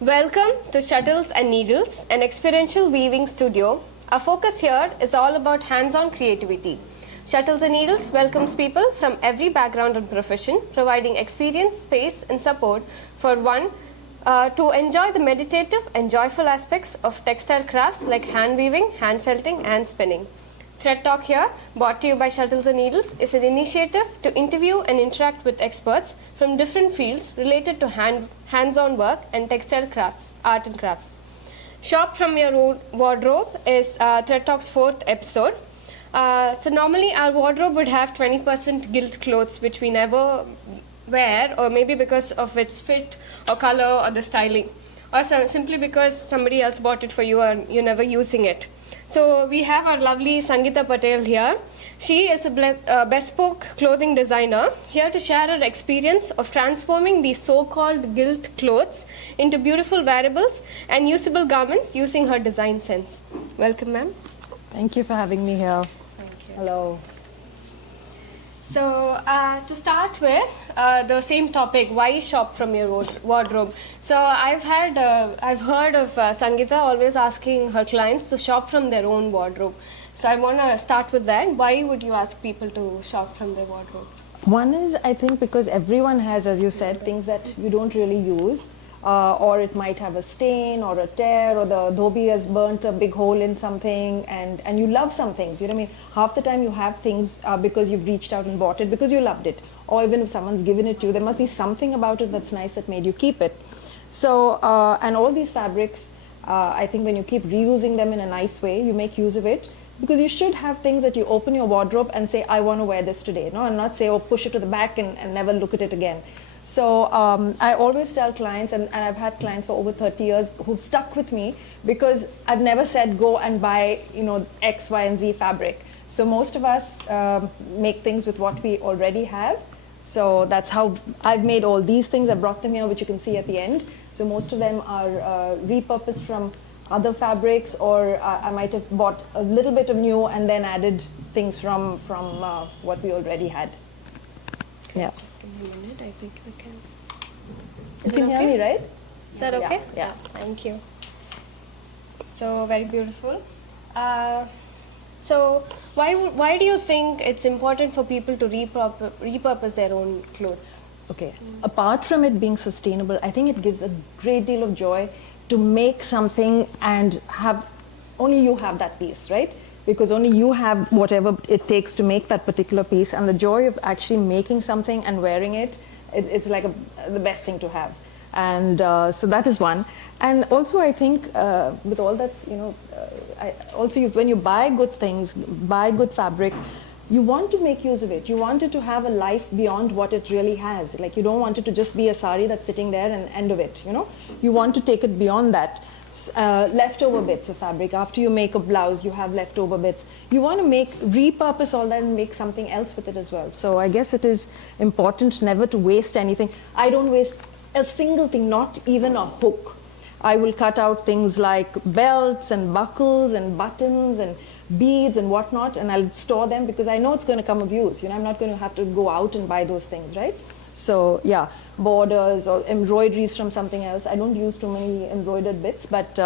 Welcome to Shuttles and Needles, an experiential weaving studio. Our focus here is all about hands-on creativity. Shuttles and Needles welcomes people from every background and profession, providing experience, space, and support for one to enjoy the meditative and joyful aspects of textile crafts like hand weaving, hand felting, and spinning. Thread Talk here, brought to you by Shuttles and Needles, is an initiative to interview and interact with experts from different fields related to hands-on work and textile crafts, art and crafts. Shop from Your Wardrobe is Thread Talk's 4th episode. So normally our wardrobe would have 20% gilt clothes which we never wear, or maybe because of its fit or color or the styling, or simply because somebody else bought it for you and you're never using it. So we have our lovely Sangeetha Patel here. She is a bespoke clothing designer here to share her experience of transforming these so-called gilt clothes into beautiful wearables and usable garments using her design sense. Welcome, ma'am. Thank you for having me here. Thank you. Hello. So to start with, the same topic, why shop from your wardrobe? So I've heard of Sangeetha always asking her clients to shop from their own wardrobe. So I want to start with that. Why would you ask people to shop from their wardrobe? One is, I think, because everyone has, as you said, things that you don't really use, or it might have a stain or a tear, or the dhobi has burnt a big hole in something, and you love some things. You know what I mean? Half the time you have things because you've reached out and bought it because you loved it, or even if someone's given it to you, there must be something about it that's nice that made you keep it. So, and all these fabrics, I think when you keep reusing them in a nice way, you make use of it. Because you should have things that you open your wardrobe and say, I want to wear this today, no? And not say, oh, push it to the back and never look at it again. So I always tell clients, and I've had clients for over 30 years who've stuck with me because I've never said go and buy, X, Y, and Z fabric. So most of us make things with what we already have. So that's how I've made all these things. I brought them here, which you can see at the end. So most of them are repurposed from other fabrics, or I might have bought a little bit of new and then added things from what we already had. Yeah. Just give me a minute, I think we can. You can hear me, right? Is that okay? Yeah. Thank you. So very beautiful. So why do you think it's important for people to repurpose their own clothes? Okay. Apart from it being sustainable, I think it gives a great deal of joy to make something and only you have that piece, right? Because only you have whatever it takes to make that particular piece, and the joy of actually making something and wearing it, it's like the best thing to have. And so that is one. And also I think with all that's, when you buy good things, buy good fabric, you want to make use of it. You want it to have a life beyond what it really has. Like, you don't want it to just be a sari that's sitting there and end of it, You want to take it beyond that. Leftover bits of fabric. After you make a blouse, you have leftover bits. You want to repurpose all that and make something else with it as well. So I guess it is important never to waste anything. I don't waste a single thing, not even a hook. I will cut out things like belts and buckles and buttons and beads and whatnot, and I'll store them because I know it's going to come of use. I'm not going to have to go out and buy those things, right? So yeah, borders or embroideries from something else. I don't use too many embroidered bits, but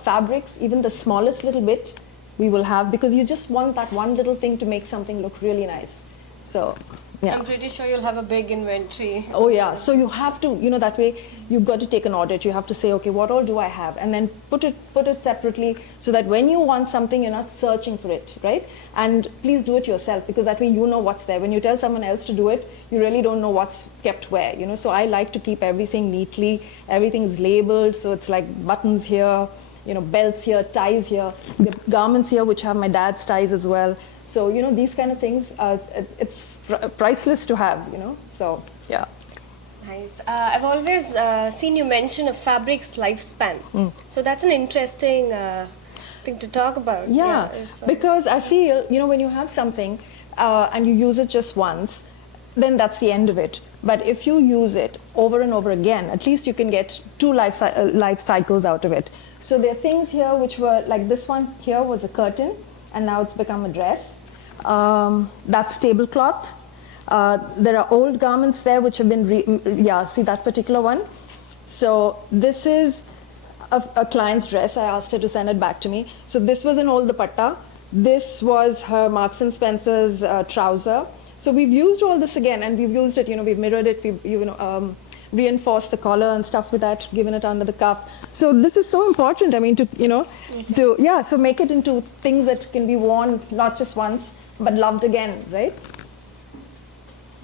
fabrics, even the smallest little bit, we will have, because you just want that one little thing to make something look really nice. So yeah. I'm pretty sure you'll have a big inventory. Oh yeah, so you have to, that way you've got to take an audit. You have to say, okay, what all do I have? And then put it separately so that when you want something, you're not searching for it, right? And please do it yourself, because that way you know what's there. When you tell someone else to do it, you really don't know what's kept where, So I like to keep everything neatly. Everything's labeled, so it's like buttons here, belts here, ties here, the garments here, which have my dad's ties as well. So, these kind of things, it's priceless to have, So, yeah. Nice. I've always seen you mention a fabric's lifespan. So that's an interesting thing to talk about. Yeah, because I feel, when you have something and you use it just once, then that's the end of it. But if you use it over and over again, at least you can get 2 life cycles out of it. So there are things here which were, like this one here was a curtain, and now it's become a dress. That's tablecloth. There are old garments there which have been, see that particular one? So this is a client's dress. I asked her to send it back to me. So this was an old dupatta. This was her Marks and Spencer's trouser. So we've used all this again, and we've used it, we've mirrored it, we've reinforced the collar and stuff with that, given it under the cuff. So this is so important, I mean, so make it into things that can be worn not just once, but loved again, right?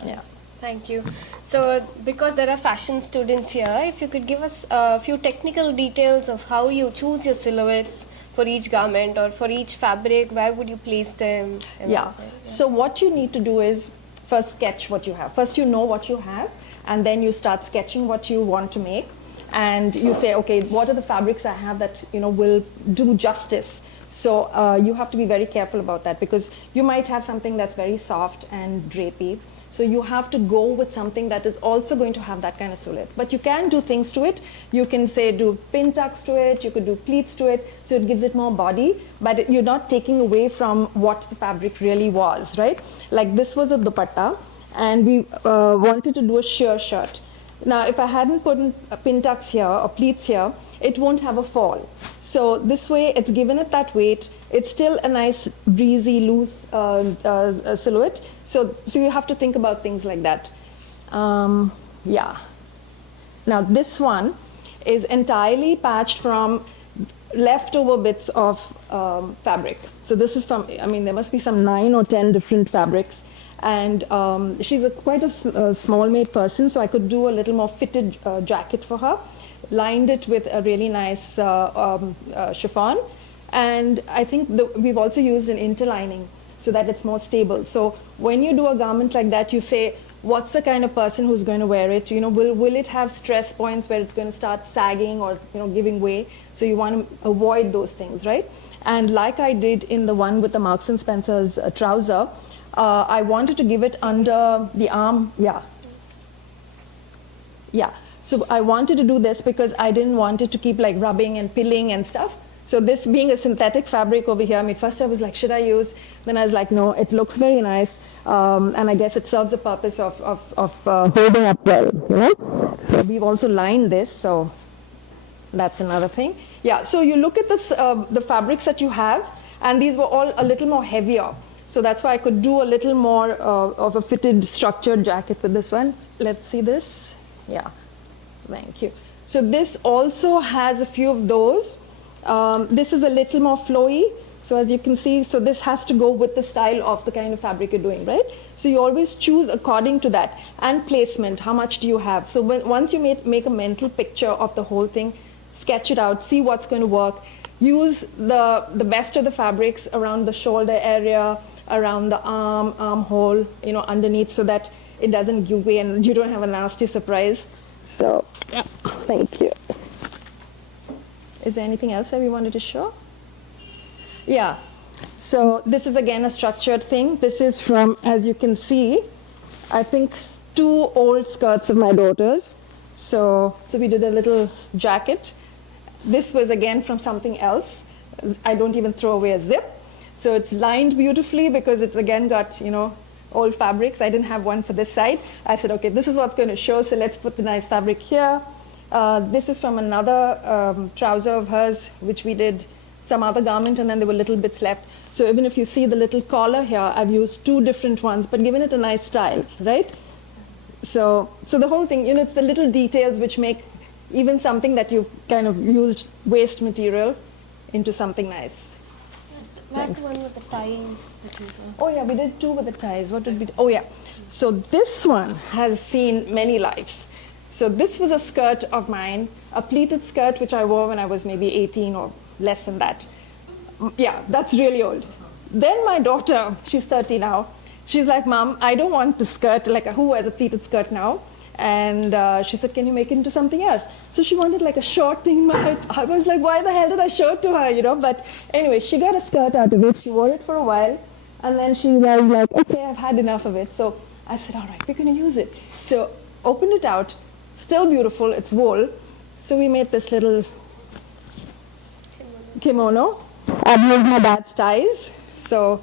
Yeah. Thank you. So, because there are fashion students here, if you could give us a few technical details of how you choose your silhouettes for each garment or for each fabric, where would you place them? Yeah. So what you need to do is first sketch what you have. First you know what you have, and then you start sketching what you want to make. And you say, okay, what are the fabrics I have that will do justice? So you have to be very careful about that, because you might have something that's very soft and drapey. So you have to go with something that is also going to have that kind of silhouette. But you can do things to it. You can say do pin tucks to it, you could do pleats to it, so it gives it more body, but you're not taking away from what the fabric really was, right? Like this was a dupatta, and we wanted to do a sheer shirt. Now, if I hadn't put in pin tucks here or pleats here, it won't have a fall. So this way, it's given it that weight. It's still a nice, breezy, loose silhouette. So you have to think about things like that. Yeah. Now, this one is entirely patched from leftover bits of fabric. So this is from, there must be some 9 or 10 different fabrics. And she's quite a small-made person, so I could do a little more fitted jacket for her. Lined it with a really nice chiffon. And I think we've also used an interlining so that it's more stable. So when you do a garment like that, you say, what's the kind of person who's going to wear it? Will it have stress points where it's going to start sagging or giving way? So you want to avoid those things, right? And like I did in the one with the Marks and Spencer's trouser, I wanted to give it under the arm. Yeah. So I wanted to do this because I didn't want it to keep like rubbing and pilling and stuff. So this being a synthetic fabric over here, first I was like, should I use? Then I was like, no, it looks very nice. And I guess it serves the purpose of holding up well, So we've also lined this, so that's another thing. Yeah, so you look at this, the fabrics that you have, and these were all a little more heavier. So that's why I could do a little more of a fitted, structured jacket with this one. Let's see this. Yeah, thank you. So this also has a few of those. This is a little more flowy. So as you can see, so this has to go with the style of the kind of fabric you're doing, right? So you always choose according to that. And placement, how much do you have? So once you make a mental picture of the whole thing, sketch it out, see what's going to work. Use the best of the fabrics around the shoulder area, around the armhole, underneath, so that it doesn't give way and you don't have a nasty surprise. So, yeah, thank you. Is there anything else that we wanted to show? Yeah, so this is again a structured thing. This is from, as you can see, I think 2 old skirts of my daughter's. So we did a little jacket. This was again from something else. I don't even throw away a zip. So it's lined beautifully because it's again got, old fabrics. I didn't have one for this side. I said, okay, this is what's going to show, so let's put the nice fabric here. This is from another trouser of hers, which we did some other garment, and then there were little bits left. So even if you see the little collar here, I've used 2 different ones, but given it a nice style, right? So the whole thing, it's the little details which make even something that you've kind of used waste material into something nice. Where's the one with the ties? Oh yeah, we did 2 with the ties. What did we do? Oh yeah. So this one has seen many lives. So this was a skirt of mine, a pleated skirt which I wore when I was maybe 18 or less than that. Yeah, that's really old. Then my daughter, she's 30 now, she's like, Mom, I don't want the skirt, like who wears a pleated skirt now? And she said, can you make it into something else? So she wanted like a short thing. I was like, why the hell did I show it to her, But anyway, she got a skirt out of it. She wore it for a while. And then she was like, okay, I've had enough of it. So I said, all right, we're going to use it. So opened it out. Still beautiful. It's wool. So we made this little kimono. I've used my dad's ties. So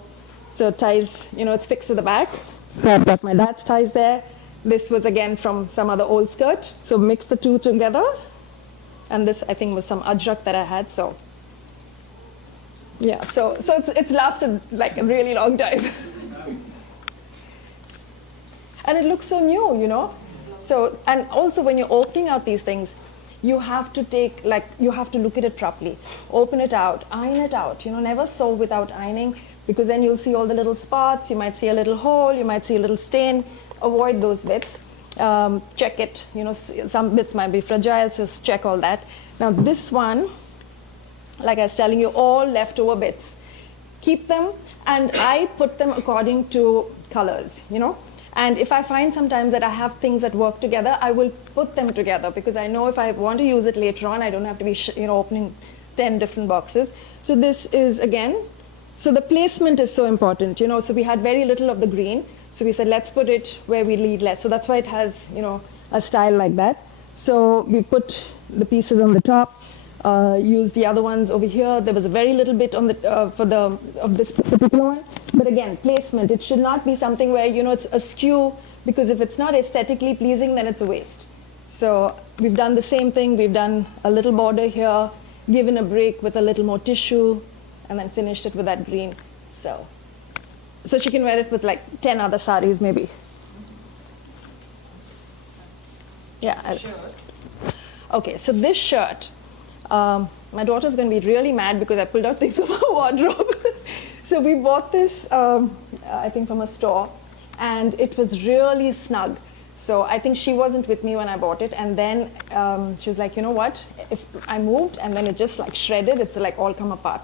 ties, it's fixed to the back. So I've got my dad's ties there. This was again from some other old skirt. So mix the 2 together And this, I think, was some ajrak that I had, so. Yeah, so it's lasted like a really long time. And it looks so new, you know. So, and also when you're opening out these things, you have to you have to look at it properly. Open it out, iron it out, you know, never sew without ironing, because then you'll see all the little spots, you might see a little hole, you might see a little stain. Avoid those bits. Check it, you know, some bits might be fragile, so just check all that. Now this one, like I was telling you, all leftover bits. Keep them, and I put them according to colors, you know. And if I find sometimes that I have things that work together, I will put them together, because I know if I want to use it later on, I don't have to be opening 10 different boxes. So this is, again, so the placement is so important, you know. So we had very little of the green, so we said let's put it where we need less. So that's why it has, you know, a style like that. So we put the pieces on the top, use the other ones over here. There was a very little bit on the of this particular one, but again, placement. It should not be something where, you know, it's askew, because if it's not aesthetically pleasing, then it's a waste. So we've done the same thing. We've done a little border here, given a break with a little more tissue, and then finished it with that green. So she can wear it with like 10 other saris maybe. Yeah. Okay, so this shirt. My daughter's going to be really mad because I pulled out things from her wardrobe. So we bought this, I think, from a store, and it was really snug. So I think she wasn't with me when I bought it, and then she was like, you know what, if I moved and then it just like shredded, it's like all come apart.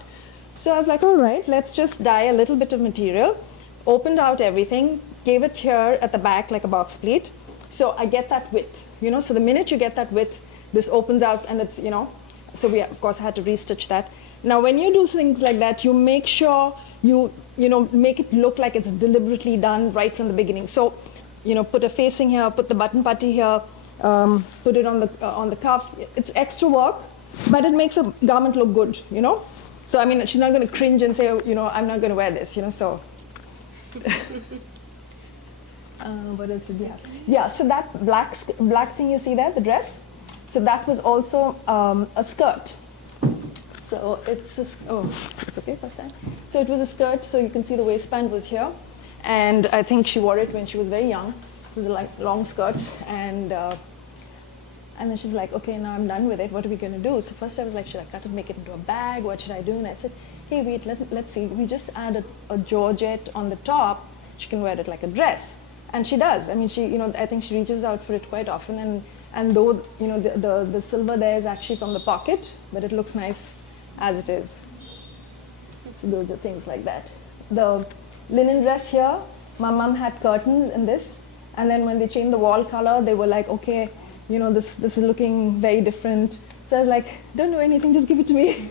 So I was like, all right, let's just dye a little bit of material. Opened out everything, gave it here at the back like a box pleat. So I get that width, you know, so the minute you get that width, this opens out and it's, you know, so we of course had to restitch that. Now when you do things like that, you make sure you know, make it look like it's deliberately done right from the beginning. So, you know, put a facing here, put the button putty here, put it on the cuff. It's extra work, but it makes a garment look good, you know. So I mean, she's not going to cringe and say, you know, I'm not going to wear this, you know. So what else did we have? Yeah, so that black thing you see there, the dress. So that was also a skirt. So it's it's okay first time. So it was a skirt. So you can see the waistband was here, and I think she wore it when she was very young. It was a like long skirt, and then she's like, okay, now I'm done with it. What are we going to do? So first I was like, should I cut it, make it into a bag? What should I do? And I said, hey, wait, let's see. We just add a georgette on the top. She can wear it like a dress, and she does. I mean, she, you know, I think she reaches out for it quite often, and though, you know, the silver there is actually from the pocket, but it looks nice as it is. So those are things like that. The linen dress here, my mom had curtains in this, and then when they changed the wall color, they were like, okay, you know, this is looking very different. So I was like, don't do anything, just give it to me.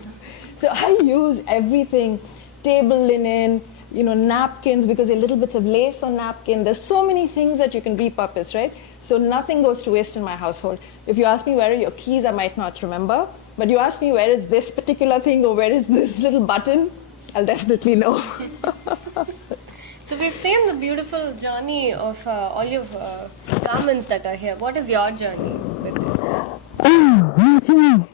So I use everything, table linen, you know, napkins, because there are little bits of lace on napkin. There's so many things that you can repurpose, right? So nothing goes to waste in my household. If you ask me where are your keys, I might not remember. But you ask me where is this particular thing or where is this little button, I'll definitely know. So we've seen the beautiful journey of all your garments that are here. What is your journey with this? Oh,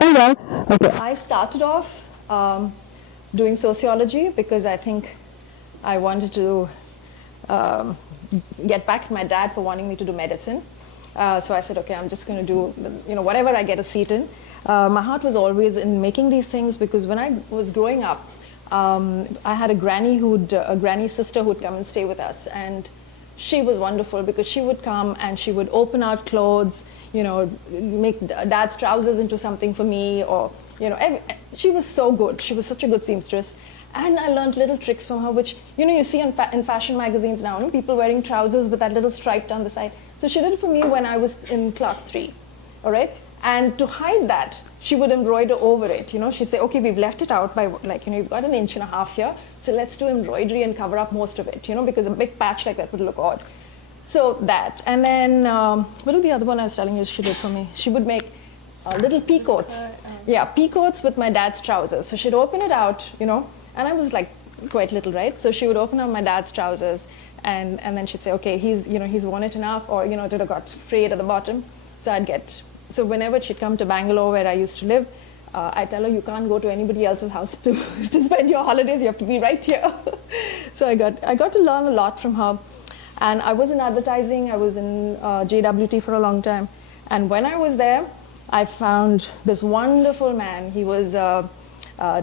well, okay. I started off doing sociology because I think I wanted to get back at my dad for wanting me to do medicine. So I said, okay, I'm just going to do, you know, whatever I get a seat in. My heart was always in making these things because when I was growing up, I had a granny sister who'd come and stay with us, and she was wonderful because she would come and she would open out clothes, you know, make dad's trousers into something for me, or, you know, she was so good. She was such a good seamstress. And I learned little tricks from her, which, you know, you see in fashion magazines now, you know, people wearing trousers with that little stripe down the side. So she did it for me when I was in class 3, all right? And to hide that, she would embroider over it, you know. She'd say, okay, we've left it out by, like, you know, you've got 1.5 inches here, so let's do embroidery and cover up most of it, you know, because a big patch like that would look odd. So that, and then, what was the other one I was telling you she did for me? She would make little peacoats. Yeah, peacoats with my dad's trousers. So she'd open it out, you know, and I was like quite little, right? So she would open up my dad's trousers, and then she'd say, okay, he's worn it enough, or, you know, it would have got frayed at the bottom. So I'd get so whenever she'd come to Bangalore, where I used to live, I tell her, you can't go to anybody else's house to, to spend your holidays. You have to be right here. So I got to learn a lot from her. And I was in advertising. I was in JWT for a long time. And when I was there, I found this wonderful man. He was a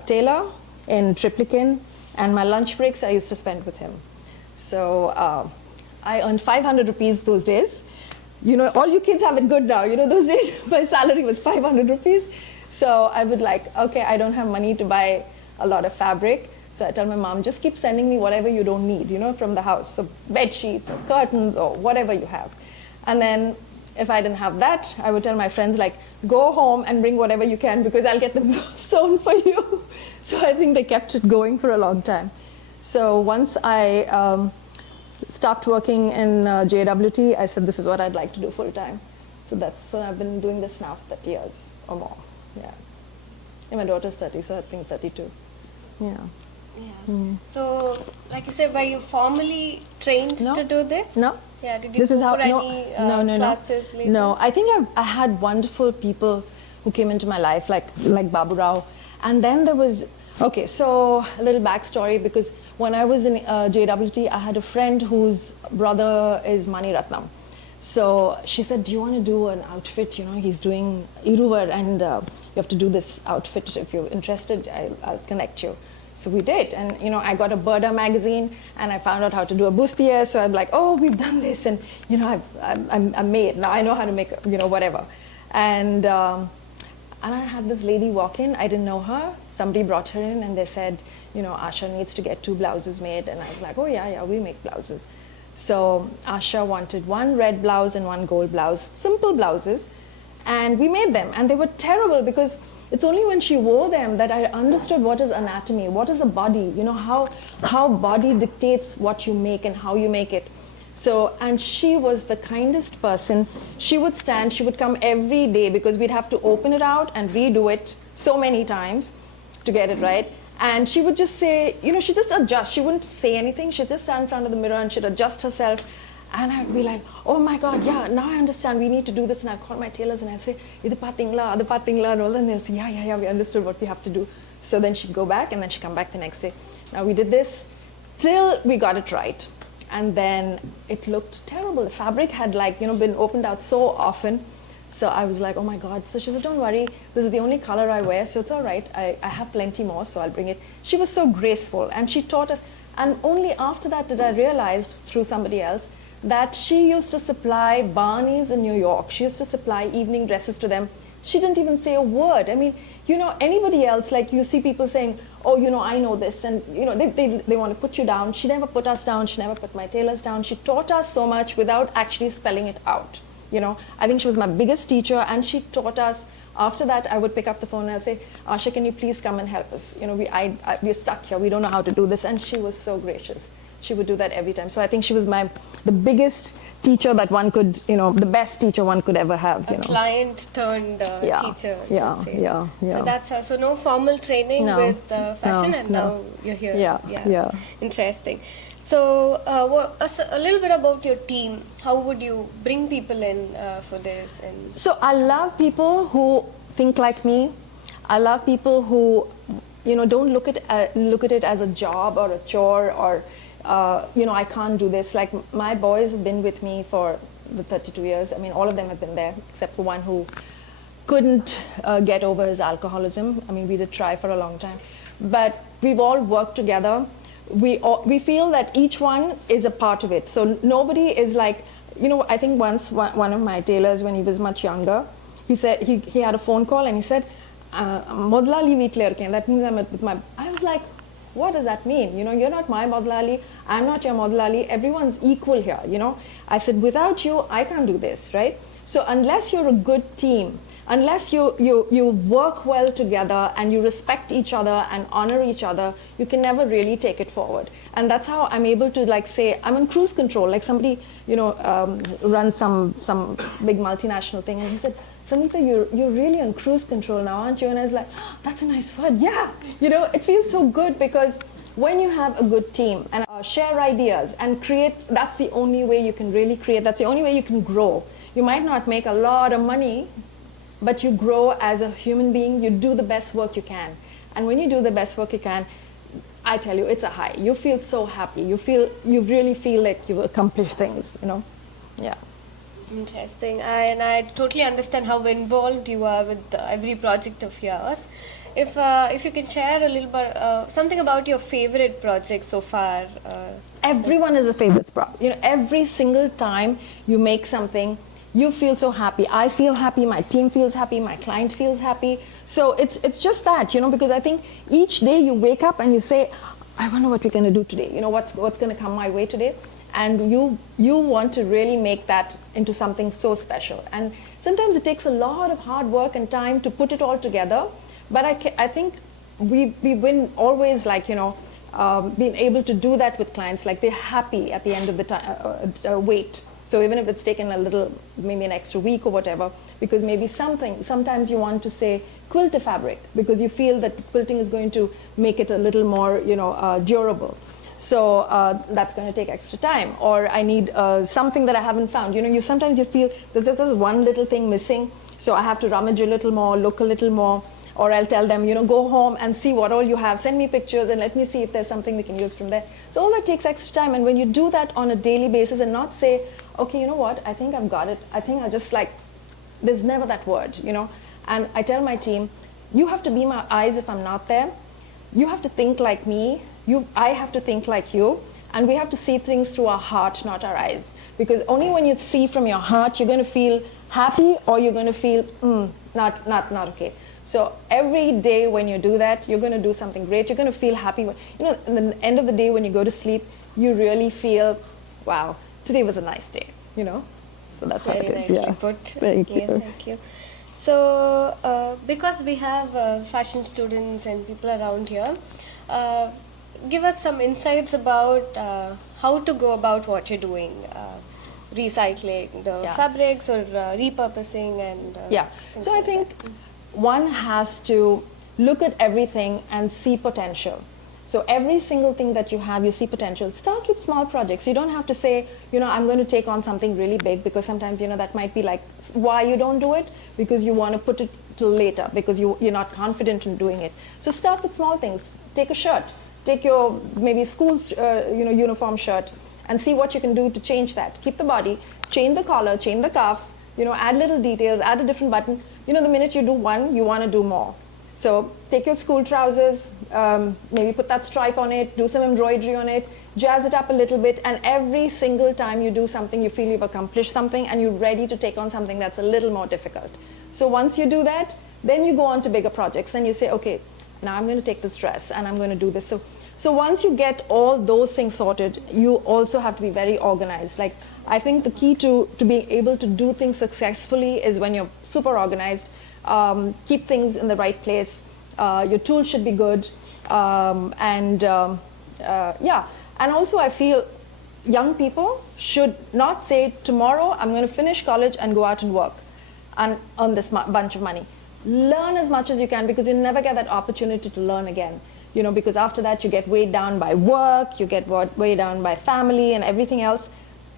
tailor in Triplicane, and my lunch breaks I used to spend with him. So I earned 500 rupees those days. You know, all you kids have it good now. You know, those days my salary was 500 rupees. So I would like, okay, I don't have money to buy a lot of fabric. So I tell my mom, just keep sending me whatever you don't need, you know, from the house. So bed sheets or curtains or whatever you have. And then if I didn't have that, I would tell my friends, like, go home and bring whatever you can because I'll get them sewn for you. So I think they kept it going for a long time. So once I stopped working in JWT, I said, this is what I'd like to do full time. So I've been doing this now for 30 years or more. Yeah. And my daughter's 30, so I think 32. Yeah. Yeah. So, like you said, were you formally trained to do this? No. Yeah. Did you go for any classes later? No. I think I had wonderful people who came into my life, like Babu Rao. And then there was, okay, so a little backstory, because when I was in JWT, I had a friend whose brother is Mani Ratnam. So she said, do you want to do an outfit? You know, he's doing Iruvar, and you have to do this outfit. If you're interested, I'll connect you. So we did, and you know, I got a Burda magazine, and I found out how to do a bustier. So I'm like, oh, we've done this, and you know, I'm made now. I know how to make, you know, whatever. And I had this lady walk in. I didn't know her. Somebody brought her in, and they said, you know, Asha needs to get 2 blouses made. And I was like, oh yeah, we make blouses. So Asha wanted 1 red blouse and 1 gold blouse, simple blouses, and we made them. And they were terrible because it's only when she wore them that I understood what is anatomy, what is a body, you know, how body dictates what you make and how you make it. So, and she was the kindest person. She would stand, she would come every day because we'd have to open it out and redo it so many times to get it right. And she would just say, you know, she'd just adjust. She wouldn't say anything. She'd just stand in front of the mirror and she'd adjust herself. And I'd be like, oh my God, yeah, now I understand. We need to do this. And I'd call my tailors and I'd say, idu pathingla, adu pathingla, and all that. And they'll say, yeah, we understood what we have to do. So then she'd go back and then she'd come back the next day. Now we did this till we got it right. And then it looked terrible. The fabric had, like, you know, been opened out so often. So I was like, oh my God. So she said, don't worry, this is the only color I wear, so it's all right. I have plenty more, so I'll bring it. She was so graceful, and she taught us. And only after that did I realize, through somebody else, that she used to supply Barneys in New York. She used to supply evening dresses to them. She didn't even say a word. I mean, you know, anybody else, like you see people saying, oh, you know, I know this, and you know, they want to put you down. She never put us down. She never put my tailors down. She taught us so much without actually spelling it out. You know, I think she was my biggest teacher, and she taught us. After that, I would pick up the phone and I'd say, Asha, can you please come and help us? You know, we're stuck here. We don't know how to do this. And she was so gracious. She would do that every time. So I think she was the biggest teacher that one could, you know, the best teacher one could ever have. You know, client turned teacher. Yeah. So that's how. So no formal training with fashion, and now you're here. Yeah. Interesting. So a little bit about your team. How would you bring people in for this? And so I love people who think like me. I love people who, you know, don't look at it as a job or a chore or, you know, I can't do this. Like, my boys have been with me for the 32 years. I mean, all of them have been there, except for one who couldn't get over his alcoholism. I mean, we did try for a long time. But we've all worked together. We feel that each one is a part of it. So nobody is like, you know, I think once one of my tailors, when he was much younger, he said, he had a phone call and he said, Modlali veetle irukken. That means I'm with my, I was like, what does that mean? You know, you're not my Modlali, I'm not your Modlali, everyone's equal here, you know. I said, without you, I can't do this, right? So unless you're a good team, unless you work well together and you respect each other and honor each other, you can never really take it forward. And that's how I'm able to, like, say, I'm on cruise control. Like, somebody, you know, runs some big multinational thing, and he said, Sangeetha, you're really on cruise control now, aren't you? And I was like, oh, that's a nice word. Yeah, you know, it feels so good because when you have a good team and share ideas and create, that's the only way you can really create. That's the only way you can grow. You might not make a lot of money, but you grow as a human being. You do the best work you can. And when you do the best work you can, I tell you, it's a high. You feel so happy. You really feel like you've accomplished things, you know? Yeah. Interesting. And I totally understand how involved you are with every project of yours. If you can share a little bit, something about your favorite project so far. Everyone is a favorite project. You know, every single time you make something, you feel so happy. I feel happy, my team feels happy, my client feels happy. So it's just that, you know, because I think each day you wake up and you say, I wonder what we're going to do today. You know, what's going to come my way today? And you want to really make that into something so special. And sometimes it takes a lot of hard work and time to put it all together. But I think we've been always like, you know, being able to do that with clients. Like they're happy at the end of the time, wait. So even if it's taken a little, maybe an extra week or whatever, because maybe sometimes you want to say quilt a fabric because you feel that the quilting is going to make it a little more, you know, durable. So that's going to take extra time. Or I need something that I haven't found. You know, sometimes you feel there's one little thing missing, so I have to rummage a little more, look a little more. Or I'll tell them, you know, go home and see what all you have. Send me pictures and let me see if there's something we can use from there. So all that takes extra time. And when you do that on a daily basis and not say, okay, you know what, I think I've got it. I think I just like, there's never that word, you know. And I tell my team, you have to be my eyes if I'm not there. You have to think like me. I have to think like you. And we have to see things through our heart, not our eyes. Because only when you see from your heart, you're going to feel happy or you're going to feel, not okay. So every day when you do that, you're going to do something great. You're going to feel happy. You know, at the end of the day when you go to sleep, you really feel, wow, today was a nice day, you know. So that's very how it is. nicely Yeah. put. Thank you. Thank you. So because we have fashion students and people around here, give us some insights about how to go about what you're doing. Recycling the fabrics or repurposing and so I think one has to look at everything and see potential. So every single thing that you have, you see potential. Start with small projects. You don't have to say, you know, I'm going to take on something really big, because sometimes, you know, that might be like why you don't do it, because you want to put it till later, because you're not confident in doing it. So start with small things. Take a shirt. Take your maybe school's uniform shirt and see what you can do to change that. Keep the body, change the collar, change the cuff, you know, add little details, add a different button. You know, the minute you do one, you want to do more. So take your school trousers, maybe put that stripe on it, do some embroidery on it, jazz it up a little bit, and every single time you do something, you feel you've accomplished something and you're ready to take on something that's a little more difficult. So once you do that, then you go on to bigger projects and you say, okay, now I'm going to take this dress and I'm going to do this. So once you get all those things sorted, you also have to be very organized. Like, I think the key to being able to do things successfully is when you're super organized. Keep things in the right place. Your tools should be good. And also I feel young people should not say, tomorrow I'm going to finish college and go out and work and earn this bunch of money. Learn as much as you can, because you'll never get that opportunity to learn again. You know, because after that you get weighed down by work, you get weighed down by family and everything else.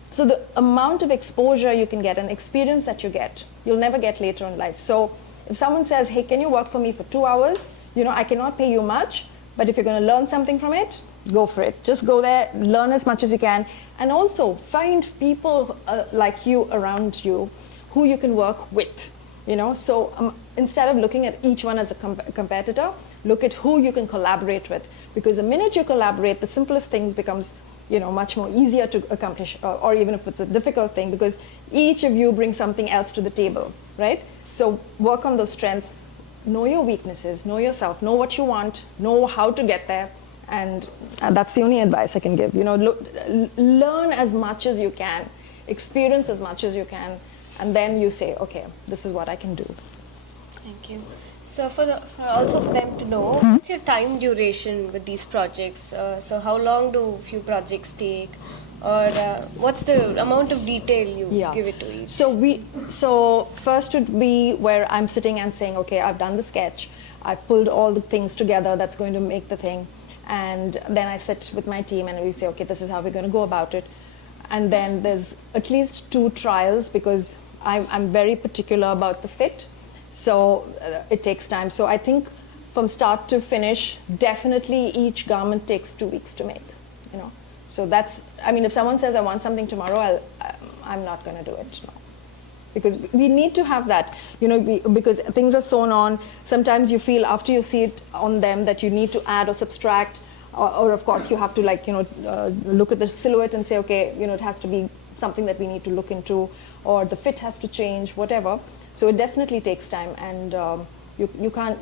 So the amount of exposure you can get and experience that you get, you'll never get later in life. So if someone says, hey, can you work for me for 2 hours? You know, I cannot pay you much, but if you're going to learn something from it, go for it. Just go there, learn as much as you can, and also find people like you around you who you can work with. You know, so instead of looking at each one as a competitor, look at who you can collaborate with. Because the minute you collaborate, the simplest things becomes, you know, much more easier to accomplish, or even if it's a difficult thing, because each of you brings something else to the table, right? So work on those strengths, know your weaknesses, know yourself, know what you want, know how to get there, and that's the only advice I can give. You know, learn as much as you can, experience as much as you can, and then you say, okay, this is what I can do. Thank you. So also for them to know, what's your time duration with these projects? So how long do a few projects take? Or what's the amount of detail you give it to each? So first would be where I'm sitting and saying, okay, I've done the sketch. I've pulled all the things together that's going to make the thing. And then I sit with my team and we say, okay, this is how we're going to go about it. And then there's at least 2 trials, because I'm very particular about the fit. So it takes time. So I think from start to finish, definitely each garment takes 2 weeks to make, you know. So that's, I mean, if someone says I want something tomorrow, I'm not going to do it, no. Because we need to have that, you know, because things are sewn on. Sometimes you feel after you see it on them that you need to add or subtract, or of course you have to, like, you know, look at the silhouette and say, okay, you know, it has to be something that we need to look into, or the fit has to change, whatever. So it definitely takes time, and you can't,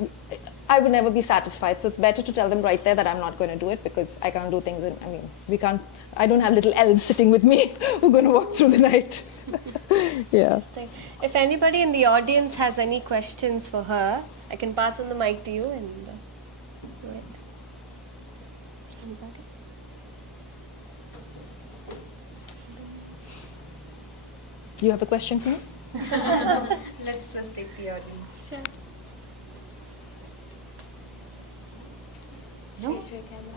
I would never be satisfied. So it's better to tell them right there that I'm not going to do it, because I can't do things, I mean, we can't, I don't have little elves sitting with me who are going to walk through the night. Yeah. If anybody in the audience has any questions for her, I can pass on the mic to you and do it. Anybody? You have a question for me? Let's just take the audience. Sure. No?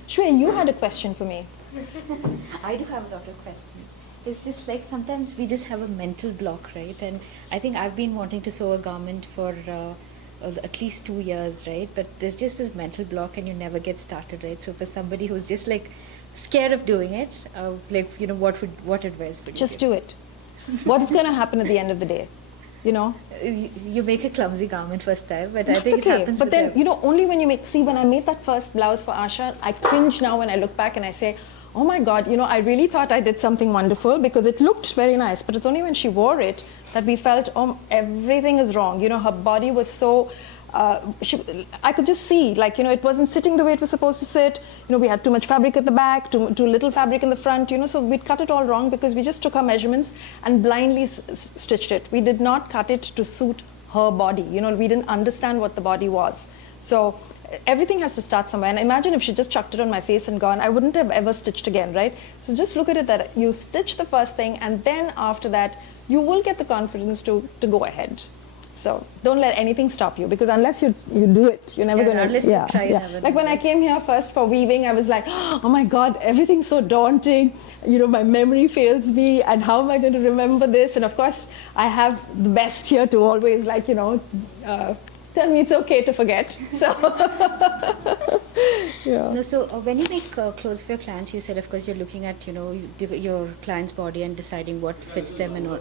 Shway, you had a question for me. I do have a lot of questions. It's just like sometimes we just have a mental block, right? And I think I've been wanting to sew a garment for at least 2 years, right? But there's just this mental block and you never get started, right? So for somebody who's just like scared of doing it, like, you know, what advice would you Just give? do it. What is going to happen at the end of the day? You know? You make a clumsy garment first time, but I That's think it okay. happens But with then, every- you know, only when you make, see, when I made that first blouse for Asha, I cringe now when I look back and I say, oh my God, you know, I really thought I did something wonderful, because it looked very nice. But it's only when she wore it that we felt, oh, everything is wrong. You know, her body was so, I could just see, like, you know, it wasn't sitting the way it was supposed to sit. You know, we had too much fabric at the back, too little fabric in the front, you know, so we'd cut it all wrong because we just took our measurements and blindly stitched it. We did not cut it to suit her body. You know, we didn't understand what the body was. So everything has to start somewhere. And imagine if she just chucked it on my face and gone, I wouldn't have ever stitched again, right? So just look at it that you stitch the first thing, and then after that, you will get the confidence to go ahead. So don't let anything stop you, because unless you do it, you're never going to. Unless you try, you never Like know, when I right? came here first for weaving, I was like, oh my God, everything's so daunting. You know, my memory fails me, and how am I going to remember this? And of course, I have the best here to always, like, you know, tell me it's okay to forget. So, yeah. No, so when you make clothes for your clients, you said, of course, you're looking at, you know, your client's body and deciding what fits them and all.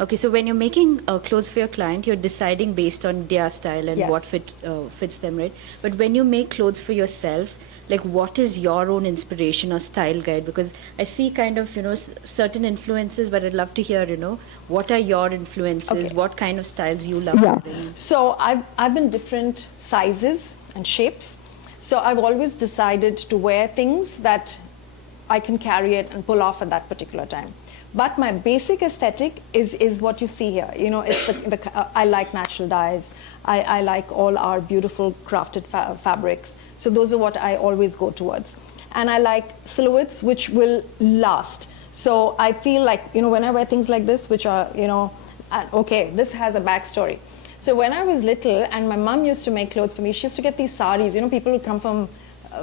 Okay, so when you're making clothes for your client, you're deciding based on their style and Yes. what fits them, right? But when you make clothes for yourself, like, what is your own inspiration or style guide? Because I see kind of, you know, certain influences, but I'd love to hear, you know, what are your influences? Okay. What kind of styles you love wearing? So I've been different sizes and shapes. So I've always decided to wear things that I can carry it and pull off at that particular time. But my basic aesthetic is what you see here. You know, it's I like natural dyes. I like all our beautiful crafted fabrics. So those are what I always go towards. And I like silhouettes which will last. So I feel like, you know, when I wear things like this, which are, you know, okay, this has a backstory. So when I was little, and my mom used to make clothes for me, she used to get these saris. You know, people would come from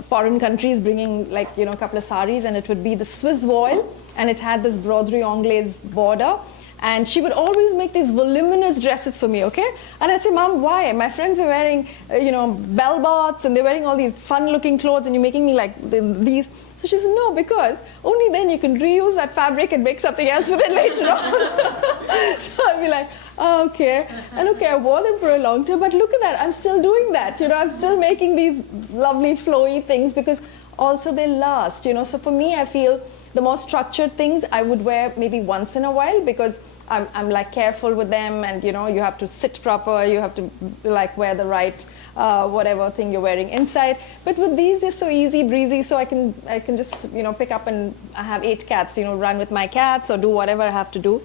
foreign countries bringing, like, you know, a couple of saris, and it would be the Swiss voile, and it had this broderie anglaise border. And she would always make these voluminous dresses for me, okay? And I'd say, Mom, why? My friends are wearing, you know, bell bots, and they're wearing all these fun-looking clothes, and you're making me like these. So she says, no, because only then you can reuse that fabric and make something else with it later on. So I'd be like, oh, okay. And okay, I wore them for a long time, but look at that, I'm still doing that. You know, I'm still making these lovely flowy things because also they last, you know. So for me, I feel the more structured things I would wear maybe once in a while, because I'm like careful with them, and you know, you have to sit proper, you have to like wear the right whatever thing you're wearing inside. But with these, they're so easy breezy, so I can just, you know, pick up, and I have 8 cats, you know, run with my cats or do whatever I have to do.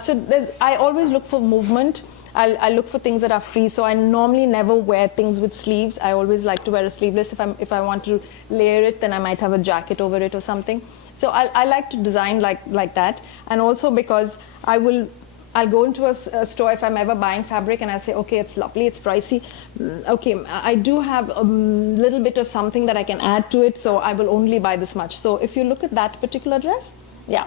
So I always look for movement. I look for things that are free. So I normally never wear things with sleeves. I always like to wear a sleeveless. If I want to layer it, then I might have a jacket over it or something. So I like to design like that. And also because I'll go into a store if I'm ever buying fabric, and I'll say, okay, it's lovely, it's pricey. Okay, I do have a little bit of something that I can add to it, so I will only buy this much. So if you look at that particular dress, yeah.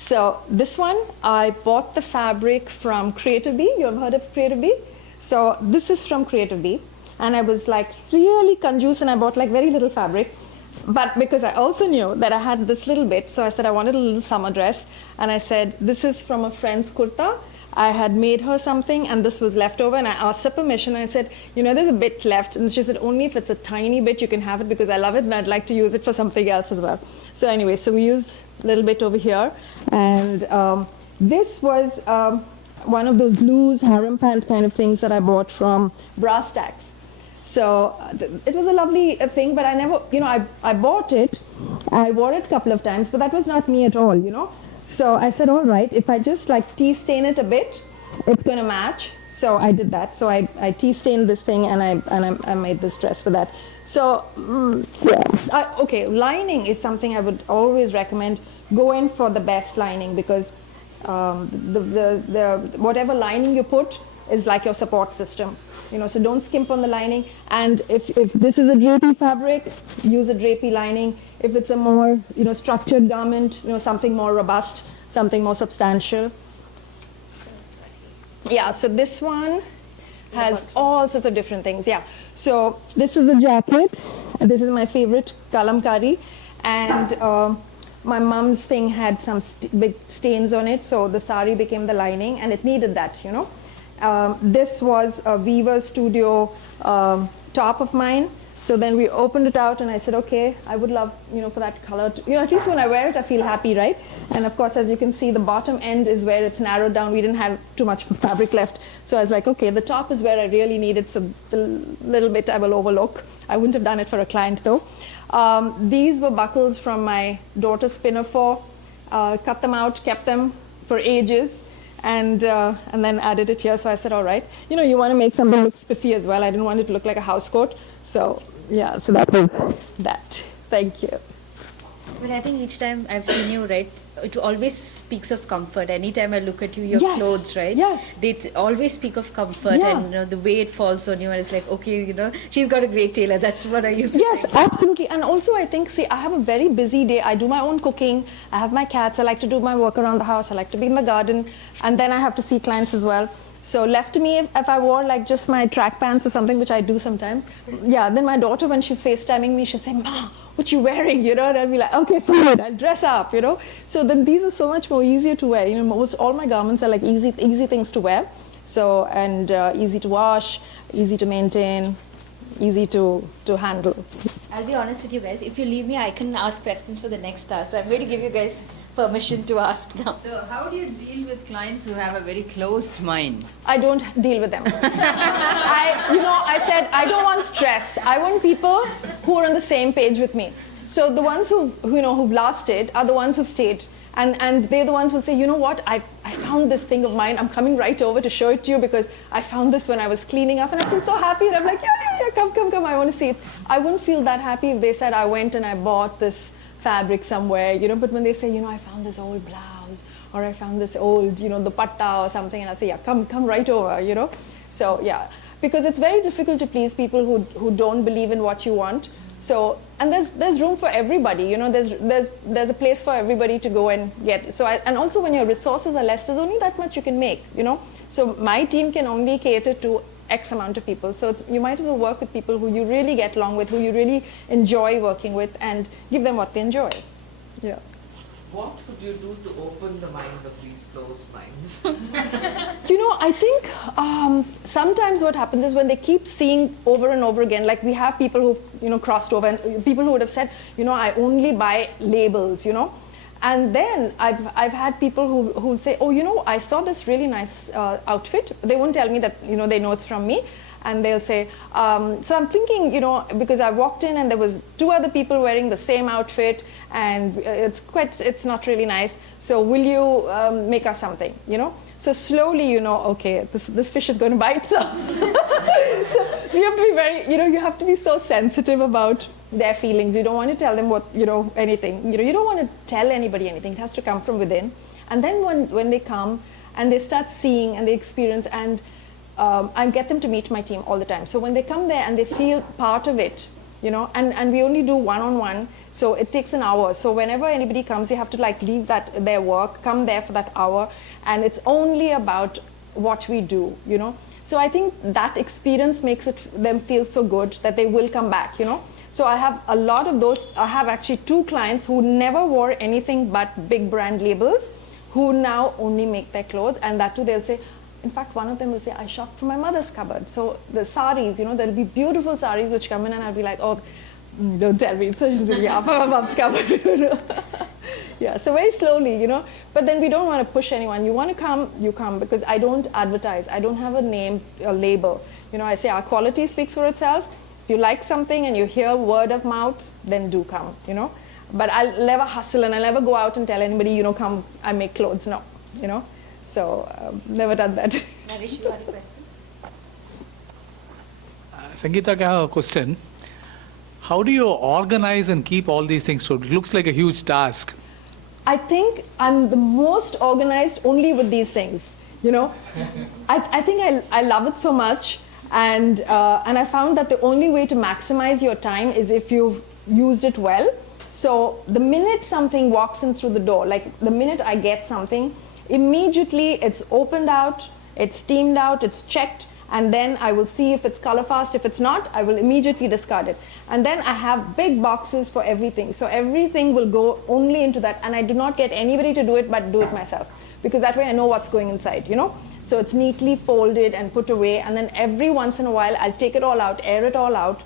So this one, I bought the fabric from Creative Bee. You have heard of Creative Bee? So this is from Creative Bee. And I was like really conjuice and I bought like very little fabric. But because I also knew that I had this little bit, so I said I wanted a little summer dress. And I said, this is from a friend's kurta. I had made her something and this was left over and I asked her permission. I said, you know, there's a bit left. And she said, only if it's a tiny bit you can have it because I love it and I'd like to use it for something else as well. So anyway, so we used a little bit over here. And this was one of those loose harem pant kind of things that I bought from Brass Tacks. So it was a lovely thing, but I never, you know, I bought it. I wore it a couple of times, but that was not me at all, you know. So I said, all right, if I just like tea stain it a bit, it's going to match. So I did that. So I tea stained this thing and I made this dress for that. So yeah, okay, lining is something I would always recommend. Go in for the best lining because the whatever lining you put is like your support system. You know, so don't skimp on the lining. And if this is a drapey fabric, use a drapey lining. If it's a more, you know, structured garment, you know, something more robust, something more substantial. Yeah, so this one has all sorts of different things. Yeah, so this is the jacket. This is my favorite kalamkari. And my mom's thing had some big stains on it, so the sari became the lining, and it needed that, you know. This was a Weaver Studio top of mine. So then we opened it out and I said, okay, I would love, you know, for that color to, you know, at least when I wear it, I feel happy, right? And of course, as you can see, the bottom end is where it's narrowed down. We didn't have too much fabric left. So I was like, okay, the top is where I really need it. So the little bit I will overlook. I wouldn't have done it for a client though. These were buckles from my daughter's pinafore. Cut them out, kept them for ages. And then added it here. So I said, all right, you know, you want to make something look spiffy as well. I didn't want it to look like a house coat. So yeah, so that was that. Thank you. But I think each time I've seen you, right, it always speaks of comfort. Anytime I look at you, your Yes. clothes, right? Yes. They always speak of comfort Yeah. and, you know, the way it falls on you. And it's like, okay, you know, she's got a great tailor. That's what I used to Yes, think. absolutely. And also I think, see, I have a very busy day. I do my own cooking. I have my cats. I like to do my work around the house. I like to be in the garden. And then I have to see clients as well. So left to me, if I wore like just my track pants or something, which I do sometimes, yeah, then my daughter, when she's FaceTiming me, she'll say, Ma, what you wearing? You know, and I'll be like, okay, fine, I'll dress up, you know. So then these are so much more easier to wear. You know, all my garments are like easy things to wear. So, and easy to wash, easy to maintain, easy to handle. I'll be honest with you guys. If you leave me, I can ask questions for the next task. So I'm going to give you guys permission to ask now. So how do you deal with clients who have a very closed mind? I don't deal with them. I said, I don't want stress. I want people who are on the same page with me. So the ones who've lasted are the ones who've stayed. And they're the ones who say, you know what, I found this thing of mine. I'm coming right over to show it to you because I found this when I was cleaning up and I feel so happy. And I'm like, yeah, come, I want to see it. I wouldn't feel that happy if they said, I went and I bought this fabric somewhere, you know, but when they say, you know, I found this old blouse or I found this old, you know, dupatta or something, and I say, yeah, come right over, you know. So yeah, because it's very difficult to please people who don't believe in what you want. So, and there's room for everybody, you know, there's a place for everybody to go and get. So, and also when your resources are less, there's only that much you can make, you know. So my team can only cater to X amount of people. So you might as well work with people who you really get along with, who you really enjoy working with, and give them what they enjoy. Yeah. What could you do to open the mind of these closed minds? You know, I think sometimes what happens is when they keep seeing over and over again, like we have people who've, you know, crossed over and people who would have said, you know, I only buy labels, you know. And then I've had people who say, oh, you know, I saw this really nice outfit. They won't tell me that, you know, they know it's from me. And they'll say, so I'm thinking, you know, because I walked in and there was 2 other people wearing the same outfit and it's not really nice. So will you make us something, you know? So slowly, you know, okay, this fish is going to bite. So, so you have to be very, you know, you have to be so sensitive about their feelings. You don't want to tell them what, you know, anything. You know, you don't want to tell anybody anything. It has to come from within. And then when they come and they start seeing and they experience, and I get them to meet my team all the time. So when they come there and they feel part of it, you know, and we only do one-on-one, So it takes an hour. So whenever anybody comes, they have to like leave their work, come there for that hour, and it's only about what we do, you know. So I think that experience makes them feel so good that they will come back, you know. So I have a lot of those. I have actually 2 clients who never wore anything but big brand labels, who now only make their clothes, and that too they'll say, in fact, one of them will say, I shop from my mother's cupboard. So the saris, you know, there'll be beautiful saris which come in, and I'll be like, oh, don't tell me, it's from my mom's cupboard. You know? Yeah, so very slowly, you know. But then we don't want to push anyone. You want to come, you come, because I don't advertise. I don't have a name, a label. You know, I say our quality speaks for itself. If you like something and you hear word of mouth, then do come, you know. But I'll never hustle, and I'll never go out and tell anybody, you know, come, I make clothes. No, you know. So, never done that. Naresh, you had a question? Sangeetha, I have a question. How do you organize and keep all these things together? It looks like a huge task. I think I'm the most organized only with these things, you know. I think I love it so much, and I found that the only way to maximize your time is if you've used it well. So the minute something walks in through the door, like the minute I get something, immediately it's opened out, it's steamed out, it's checked, and then I will see if it's color fast. If it's not, I will immediately discard it. And then I have big boxes for everything. So everything will go only into that, and I do not get anybody to do it but do it myself, because that way I know what's going inside, you know. So it's neatly folded and put away, and then every once in a while I'll take it all out, air it all out,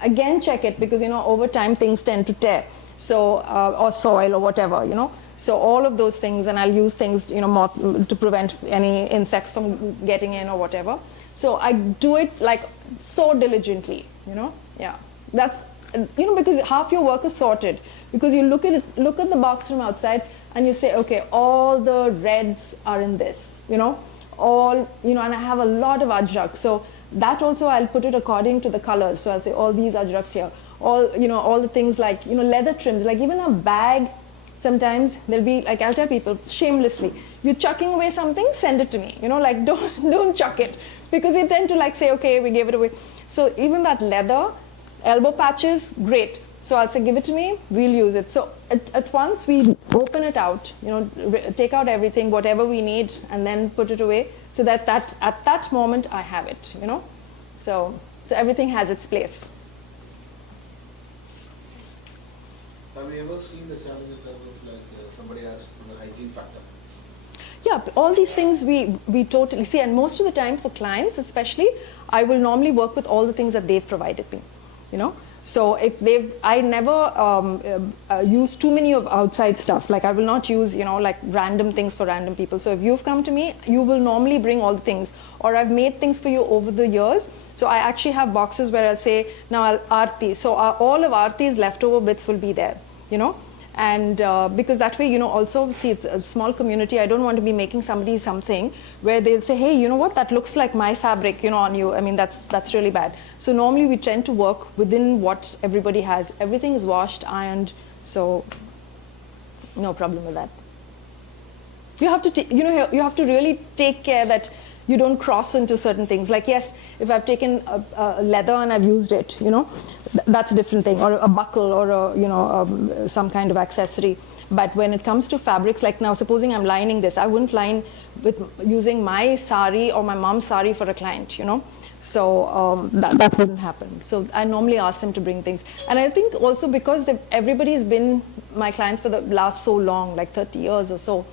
again check it, because, you know, over time things tend to tear, so or soil or whatever, you know. So all of those things, and I'll use things, you know, more to prevent any insects from getting in or whatever. So I do it like so diligently, you know. Yeah, that's, you know, because half your work is sorted, because you look at it, look at the box from outside, and you say, okay, all the reds are in this, you know, all, you know, and I have a lot of ajrak. So that also I'll put it according to the colors. So I'll say all these ajraks here, all, you know, all the things like, you know, leather trims, like even a bag. Sometimes there'll be, like, I'll tell people shamelessly, you're chucking away something, send it to me, you know, like don't chuck it, because they tend to like say, okay, we gave it away. So even that leather, elbow patches, great. So I'll say, give it to me, we'll use it. So at once we open it out, you know, take out everything, whatever we need, and then put it away, so that at that moment I have it, you know. So everything has its place. Have you ever seen the challenge in terms of like somebody asked for the hygiene factor? Yeah, all these things we totally see, and most of the time for clients especially, I will normally work with all the things that they've provided me, you know. So if I never use too many of outside stuff. Like I will not use, you know, like random things for random people. So if you've come to me, you will normally bring all the things, or I've made things for you over the years. So I actually have boxes where I'll say, now I'll Aarti. So all of Aarti's leftover bits will be there, you know. And because that way, you know, also, see, it's a small community. I don't want to be making somebody something where they'll say, hey, you know what, that looks like my fabric, you know, on you. I mean, that's really bad. So normally we tend to work within what everybody has. Everything is washed, ironed, so no problem with that. You have to, you know, you have to really take care that you don't cross into certain things. Like, yes, if I've taken a leather and I've used it, you know, that's a different thing, or a buckle, or a, you know, some kind of accessory. But when it comes to fabrics, like now, supposing I'm lining this, I wouldn't line with using my sari or my mom's sari for a client, you know. So that wouldn't happen. So I normally ask them to bring things. And I think also because everybody's been my clients for the last so long, like 30 years or so,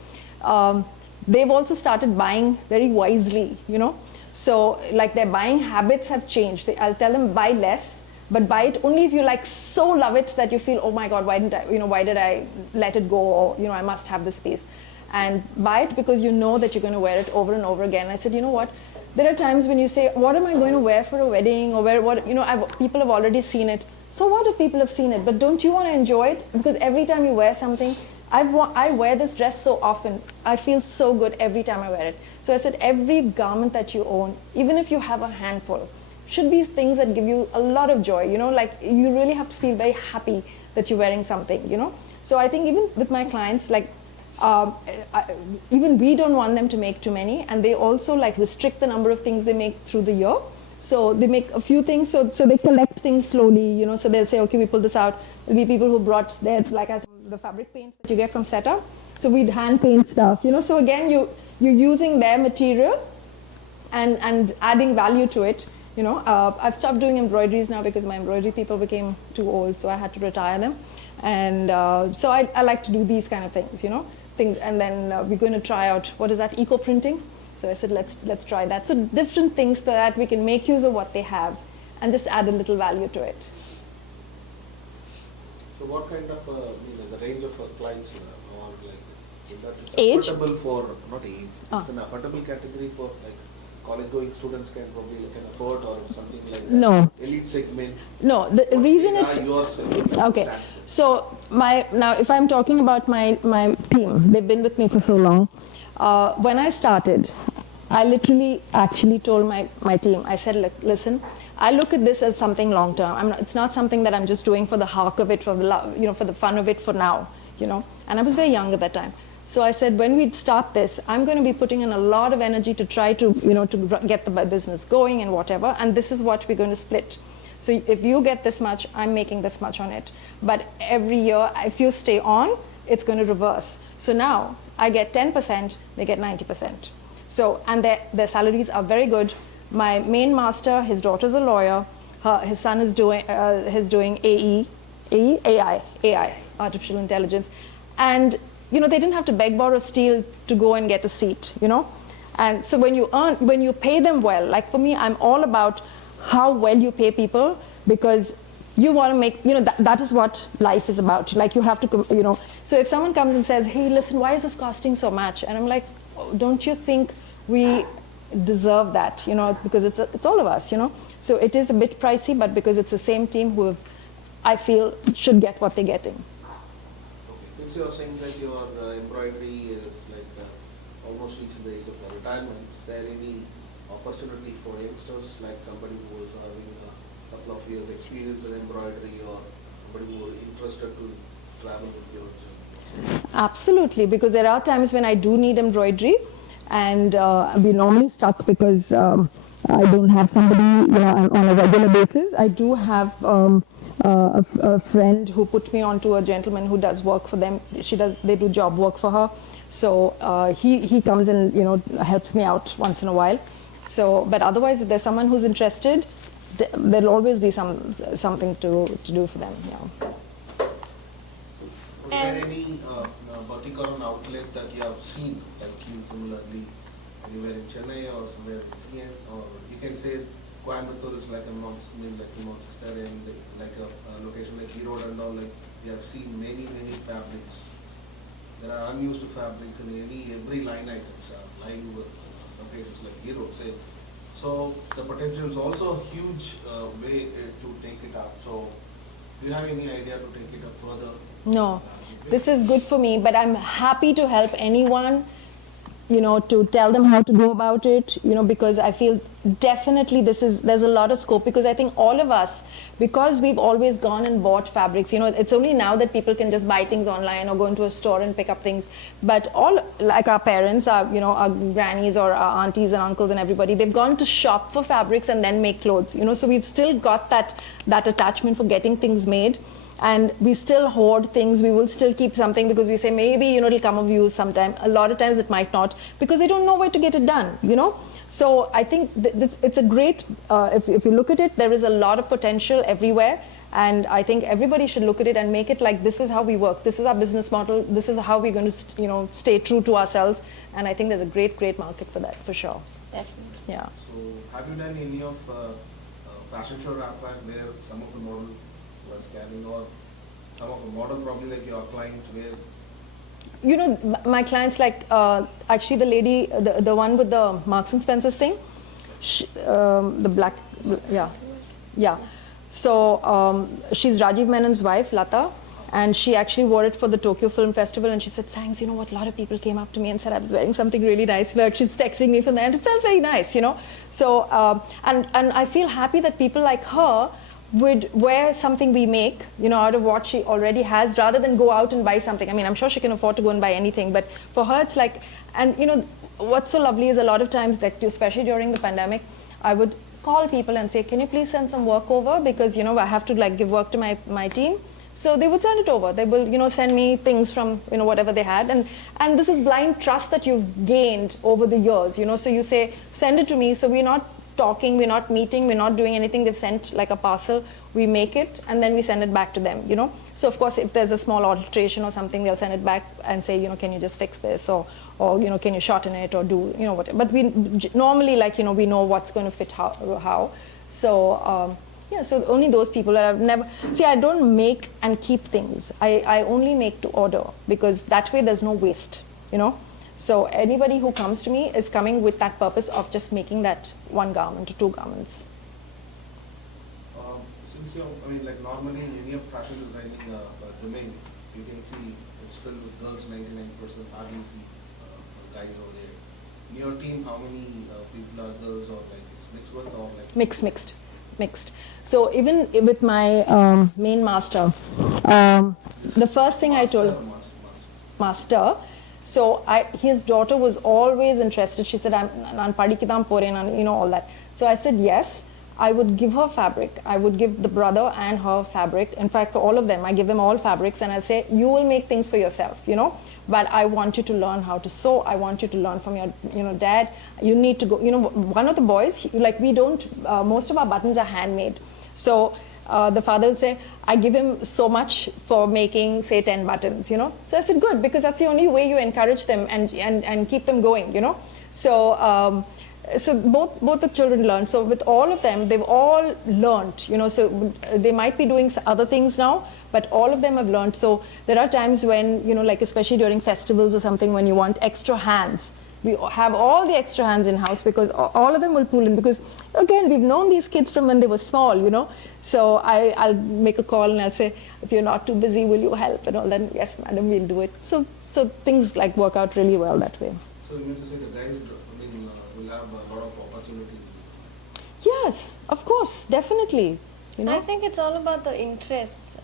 they've also started buying very wisely, you know. So like their buying habits have changed. I'll tell them buy less, but buy it only if you like so love it that you feel, oh my God, why did I let it go, or, you know, I must have this piece. And buy it because you know that you're going to wear it over and over again. I said, you know what, there are times when you say, what am I going to wear for a wedding, or what, you know, people have already seen it. So what if people have seen it? But don't you want to enjoy it? Because every time you wear something, I wear this dress so often. I feel so good every time I wear it. So I said, every garment that you own, even if you have a handful, should be things that give you a lot of joy, you know, like you really have to feel very happy that you're wearing something, you know. So I think even with my clients, like even we don't want them to make too many, and they also like restrict the number of things they make through the year. So they make a few things, so they collect things slowly, you know, so they'll say, okay, we pull this out. There'll be people who brought their, like the fabric paints that you get from Seta. So we'd hand paint stuff, you know, so again, you're using their material and adding value to it, you know. I've stopped doing embroideries now because my embroidery people became too old, so I had to retire them. And so I like to do these kind of things, you know, and then we're going to try out, what is that, eco-printing? So I said, let's try that. So different things so that we can make use of what they have and just add a little value to it. So what kind of, the range of clients you have, or like, is that it's Age? affordable for, not age, it's an affordable category for like college going students can probably like an afford or something like that? No. Elite segment? No, the What reason data it's... you are selling, like, Okay, stands for? so now if I'm talking about my team, they've been with me for so long. When I started, I literally actually told my team, I said, listen, I look at this as something long term. It's not something that I'm just doing for the heart of it, for the for the fun of it for now, you know. And I was very young at that time. So I said, when we start this, I'm going to be putting in a lot of energy to try to, to get the business going and whatever. And this is what we're going to split. So if you get this much, I'm making this much on it. But every year, if you stay on, it's going to reverse. So now I get 10%, they get 90%. So, and their salaries are very good. My main master, his daughter's a lawyer. His son is doing AI, artificial intelligence. And, they didn't have to beg, borrow, steal to go and get a seat, And so when you pay them well, like for me, I'm all about how well you pay people, because you want to make, that is what life is about. Like you have to, so if someone comes and says, hey, listen, why is this costing so much? And I'm like, oh, don't you think we deserve that, because it's all of us, So it is a bit pricey, but because it's the same team who I feel should get what they're getting. Okay. Since you are saying that your embroidery is like almost reaching the age of retirement, is there any opportunity for youngsters, like somebody who is having a couple of years experience in embroidery, or somebody who is interested to travel with your journey? Absolutely, because there are times when I do need embroidery, and we're normally stuck because I don't have somebody on a regular basis. I do have a friend who put me onto a gentleman who does work for them. They do job work for her. So he comes and helps me out once in a while. So, but otherwise, if there's someone who's interested, there'll always be something to do for them. Yeah. Is there any boutique or an outlet that you have seen like you similarly anywhere in Chennai or somewhere here, or you can say Coimbatore is like a Manchester, and like a location like Erode and all, like we have seen many fabrics. There are unused fabrics in every line items are lying with locations like Erode, say. So the potential is also a huge way to take it up. So do you have any idea to take it up further? No, this is good for me, but I'm happy to help anyone, to tell them how to go about it, because I feel definitely there's a lot of scope, because I think all of us, because we've always gone and bought fabrics, it's only now that people can just buy things online or go into a store and pick up things. But all, like our parents, our grannies or our aunties and uncles and everybody, they've gone to shop for fabrics and then make clothes, so we've still got that attachment for getting things made. And we still hoard things. We will still keep something because we say maybe it'll come of use sometime. A lot of times it might not, because they don't know where to get it done. So I think it's a great. If you look at it, there is a lot of potential everywhere, and I think everybody should look at it and make it like this is how we work. This is our business model. This is how we're going to stay true to ourselves. And I think there's a great market for that, for sure. Definitely. Yeah. So have you done any of fashion show wrap where some of the model was carrying, or some of the model probably like your client where? My clients, like actually the lady, the one with the Marks and Spencer's thing, the black, yeah. So she's Rajiv Menon's wife, Lata, and she actually wore it for the Tokyo Film Festival, and she said, thanks, a lot of people came up to me and said I was wearing something really nice. Like she's texting me from there, and it felt very nice, So, and I feel happy that people like her would wear something we make, out of what she already has, rather than go out and buy something. I mean, I'm sure she can afford to go and buy anything, but for her it's like, and what's so lovely is a lot of times, like especially during the pandemic, I would call people and say, can you please send some work over, because I have to like give work to my team. So they would send it over. They will send me things from whatever they had, and this is blind trust that you've gained over the years. So you say, send it to me. So we're not talking, we're not meeting, we're not doing anything. They've sent like a parcel, we make it, and then we send it back to them. So of course, if there's a small alteration or something, they'll send it back and say, can you just fix this, or can you shorten it, or do whatever. But we normally, like, we know what's going to fit how. So yeah, so only those people that I've never see. I don't make and keep things. I only make to order, because that way there's no waste. So anybody who comes to me is coming with that purpose of just making that one garment or two garments. Since like normally in any of fashion designing domain, you can see it's filled with girls, 99%, hardly see guys over there. In your team, how many people are girls, or like it's mixed with, or like Mixed. So even with my main master, the first thing I told master. So his daughter was always interested. She said, "I'm padikidam poren," all that. So I said yes. I would give her fabric. I would give the brother and her fabric. In fact, for all of them, I give them all fabrics, and I'll say, you will make things for yourself, But I want you to learn how to sew. I want you to learn from your, dad. You need to go. One of the boys, we don't. Most of our buttons are handmade. So the father will say, I give him so much for making, say, 10 buttons. So I said, good, because that's the only way you encourage them and keep them going. So. So both the children learned. So with all of them, they've all learned, so they might be doing other things now, but all of them have learned. So there are times when, like especially during festivals or something, when you want extra hands. We have all the extra hands in house, because all of them will pull in, because again, we've known these kids from when they were small, So I'll make a call and I'll say, if you're not too busy, will you help and all that? Yes, madam, we'll do it. So things like work out really well that way. So you mean to say the guys will have a lot of opportunity? Yes, of course, definitely. I think it's all about the interest.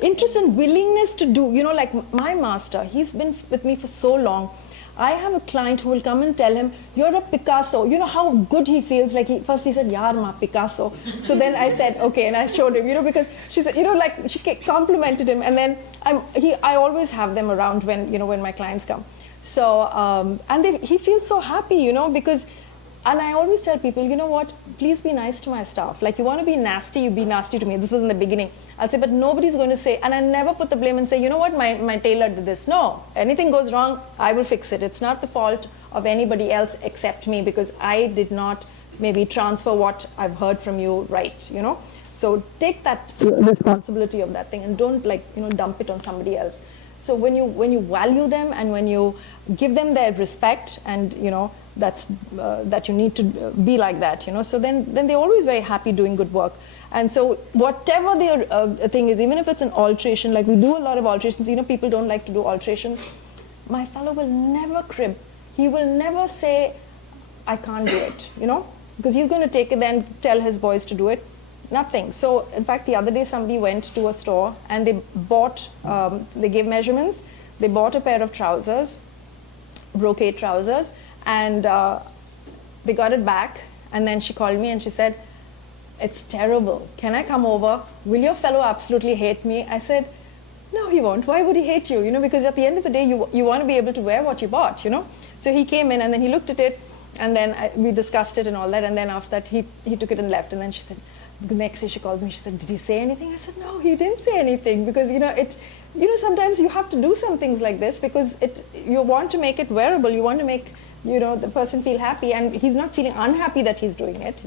Interest and willingness to do. Like my master, he's been with me for so long. I have a client who will come and tell him, you're a Picasso. You know how good he feels. Like first he said, Yaar ma Picasso. So then I said, okay, and I showed him, because she said, like she complimented him. And then I always have them around when my clients come. So, he feels so happy, because, and I always tell people, you know what, please be nice to my staff. Like you want to be nasty, you be nasty to me. This was in the beginning. I'll say, but nobody's going to say, and I never put the blame and say, you know what, my tailor did this. No, anything goes wrong, I will fix it. It's not the fault of anybody else except me, because I did not maybe transfer what I've heard from you right, So take that responsibility of that thing, and don't dump it on somebody else. So when you value them, and when you give them their respect, and that you need to be like that, so then they're always very happy doing good work. And so whatever their thing is, even if it's an alteration, like we do a lot of alterations, people don't like to do alterations. My fellow will never crib. He will never say, I can't do it, because he's going to take it then tell his boys to do it. Nothing. So, in fact, the other day somebody went to a store and they bought, they gave measurements, they bought a pair of trousers, brocade trousers, and they got it back, and then she called me and she said, it's terrible. Can I come over? Will your fellow absolutely hate me? I said, no, he won't. Why would he hate you? Because at the end of the day, you want to be able to wear what you bought, So he came in and then he looked at it, and then we discussed it and all that, and then after that, he took it and left, and then she said, the next day she calls me, she said, did he say anything? I said, no, he didn't say anything, because sometimes you have to do some things like this, because you want to make it wearable, you want to make the person feel happy, and he's not feeling unhappy that he's doing it,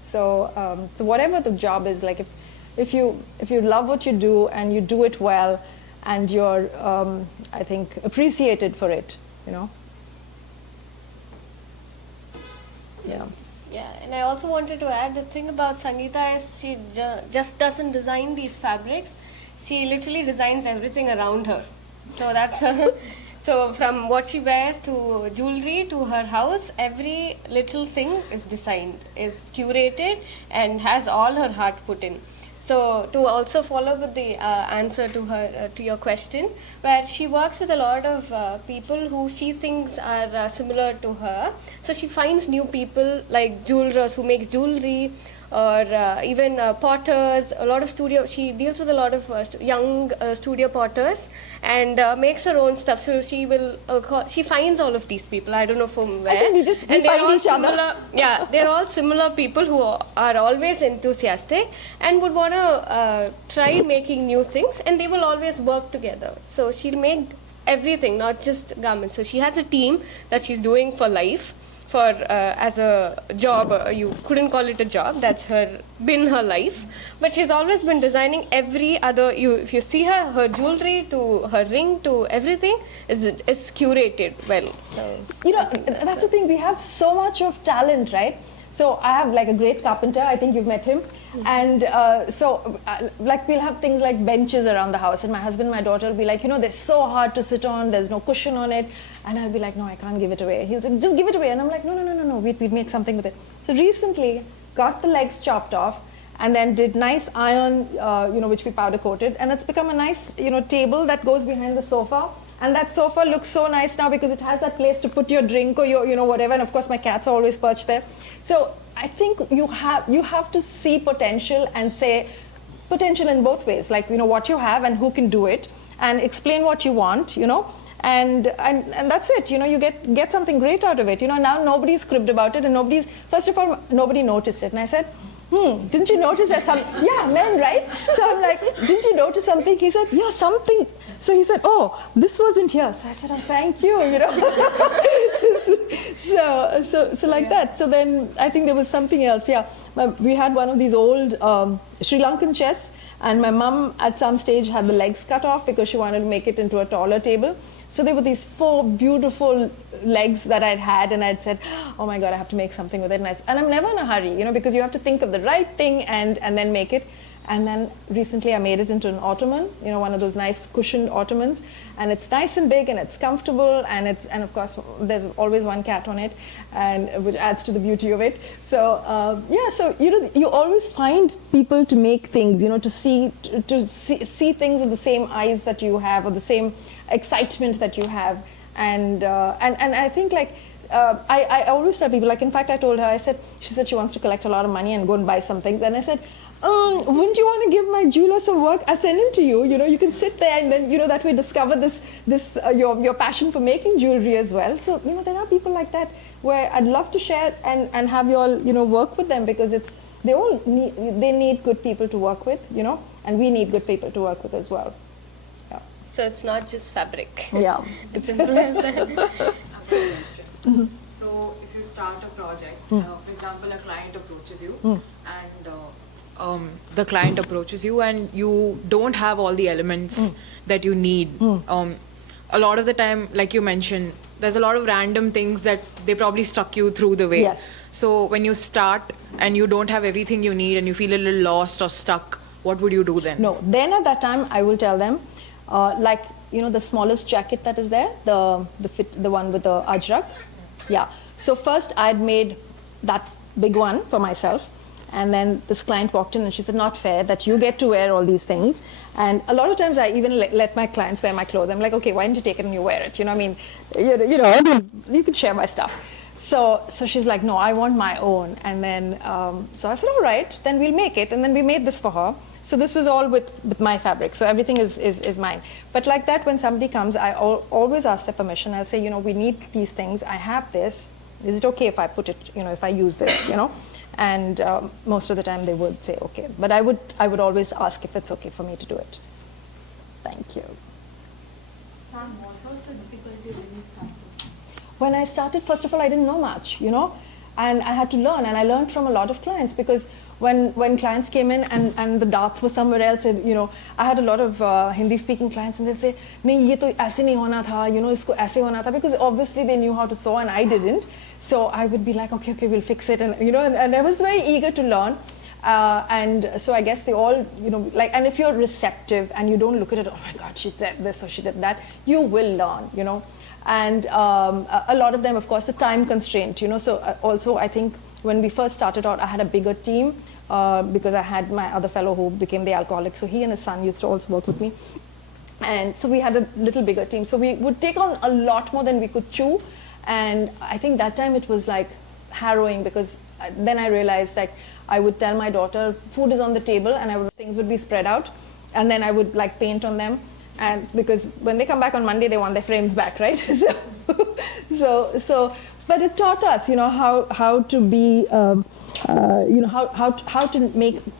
So whatever the job is, like if you love what you do and you do it well, and you're I think appreciated for it, Yeah. Yeah, and I also wanted to add the thing about Sangeetha is she just doesn't design these fabrics. She literally designs everything around her. So that's her. So from what she wears to jewelry to her house, every little thing is designed, is curated, and has all her heart put in. So to also follow with the answer to her to your question, where she works with a lot of people who she thinks are similar to her. So she finds new people like jewelers who makes jewelry, or even potters. A lot of studio. She deals with a lot of young studio potters and makes her own stuff. So she will she finds all of these people. I don't know from where. I think we and they're find all each other. similar. Yeah, they're all similar people who are always enthusiastic and would want to try making new things, and they will always work together. So she'll make everything, not just garments. So she has a team that she's doing for life, for as a job. You couldn't call it a job. That's been her life. But she's always been designing every other. If you see her jewelry to her ring to everything is curated well. So You know, that's the thing. We have so much of talent, right? So I have like a great carpenter. I think you've met him. And like we'll have things like benches around the house, and my husband and my daughter will be like, they're so hard to sit on, there's no cushion on it. And I'll be like, no, I can't give it away. He's like, just give it away. And I'm like, no, we'd make something with it. So recently got the legs chopped off and then did nice iron, which we powder coated, and it's become a nice, table that goes behind the sofa. And that sofa looks so nice now because it has that place to put your drink or your, whatever. And of course, my cats are always perched there. So I think you have to see potential and say potential in both ways, like, what you have and who can do it, and explain what you want, and that's it. You get something great out of it. Now nobody's cribbed about it, and first of all, nobody noticed it. And I said, didn't you notice there's some, yeah, men, right? So I'm like, didn't you notice something? He said, yeah, something. So he said, oh, this wasn't here. So I said, oh, thank you, so like that. So then I think there was something else, yeah. We had one of these old Sri Lankan chests, and my mum at some stage had the legs cut off because she wanted to make it into a taller table. So there were these 4 beautiful legs that I'd had, and I'd said, oh my God, I have to make something with it. And I'm never in a hurry, because you have to think of the right thing and then make it. And then recently I made it into an ottoman, one of those nice cushioned ottomans. And it's nice and big, and it's comfortable, and of course there's always one cat on it, and which adds to the beauty of it. So so you always find people to make things, to see things with the same eyes that you have, or the same excitement that you have, and I think like I always tell people, like, in fact I told her, she said she wants to collect a lot of money and go and buy some things, and I said, wouldn't you want to give my jeweler some work? I'll send him to you. You can sit there, and then that way discover this your passion for making jewelry as well. So there are people like that where I'd love to share and have you all work with them, because they need good people to work with, and we need good people to work with as well. Yeah. So it's not just fabric. Yeah. It's simple as that. I have a question. So if you start a project, for example, a client approaches you, and the client approaches you, and you don't have all the elements that you need. A lot of the time, like you mentioned, there's a lot of random things that they probably struck you through the way. Yes. So when you start and you don't have everything you need and you feel a little lost or stuck, what would you do then? No, then at that time I will tell them, like, the smallest jacket that is there, the one with the ajrak. Yeah. So first I'd made that big one for myself, and then this client walked in and she said, not fair that you get to wear all these things. And a lot of times I even let my clients wear my clothes. I'm like, okay, why don't you take it and you wear it? You can share my stuff. So she's like, no, I want my own. And then, so I said, all right, then we'll make it. And then we made this for her. So this was all with my fabric. So everything is mine. But like that, when somebody comes, I always ask their permission. I'll say, we need these things. I have this. Is it okay if I put it, if I use this, And most of the time they would say okay. But I would always ask if it's okay for me to do it. Thank you. What was the difficulty when you started? When I started, first of all, I didn't know much, and I had to learn, and I learned from a lot of clients, because when clients came in and the darts were somewhere else, and, I had a lot of Hindi-speaking clients, and they'd say, "Nahi, ye to aise nahi hona tha, isko aise hona tha," because obviously they knew how to sew and I didn't. So I would be like, okay, we'll fix it, and and I was very eager to learn. And so I guess they all, and if you're receptive and you don't look at it, oh my God, she did this or she did that, you will learn, And a lot of them, of course, the time constraint, So also I think when we first started out, I had a bigger team because I had my other fellow who became the alcoholic. So he and his son used to also work with me. And so we had a little bigger team. So we would take on a lot more than we could chew. And I think that time it was like harrowing, because then I realized like I would tell my daughter, food is on the table, and things would be spread out. And then I would like paint on them. And because when they come back on Monday, they want their frames back, right? But it taught us, how to be, how to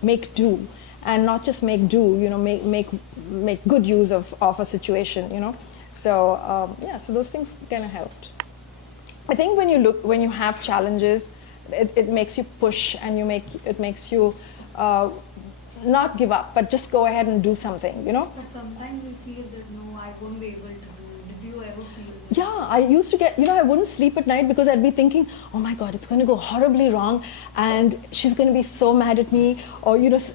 make do, and not just make do, make good use of a situation, So so those things kind of helped. I think when you have challenges, it makes you push, and it makes you not give up, but just go ahead and do something, But sometimes you feel that no, I won't be able to do. Did you ever feel this? Yeah, I used to get, I wouldn't sleep at night because I'd be thinking, oh my God, it's going to go horribly wrong, and she's going to be so mad at me, or you just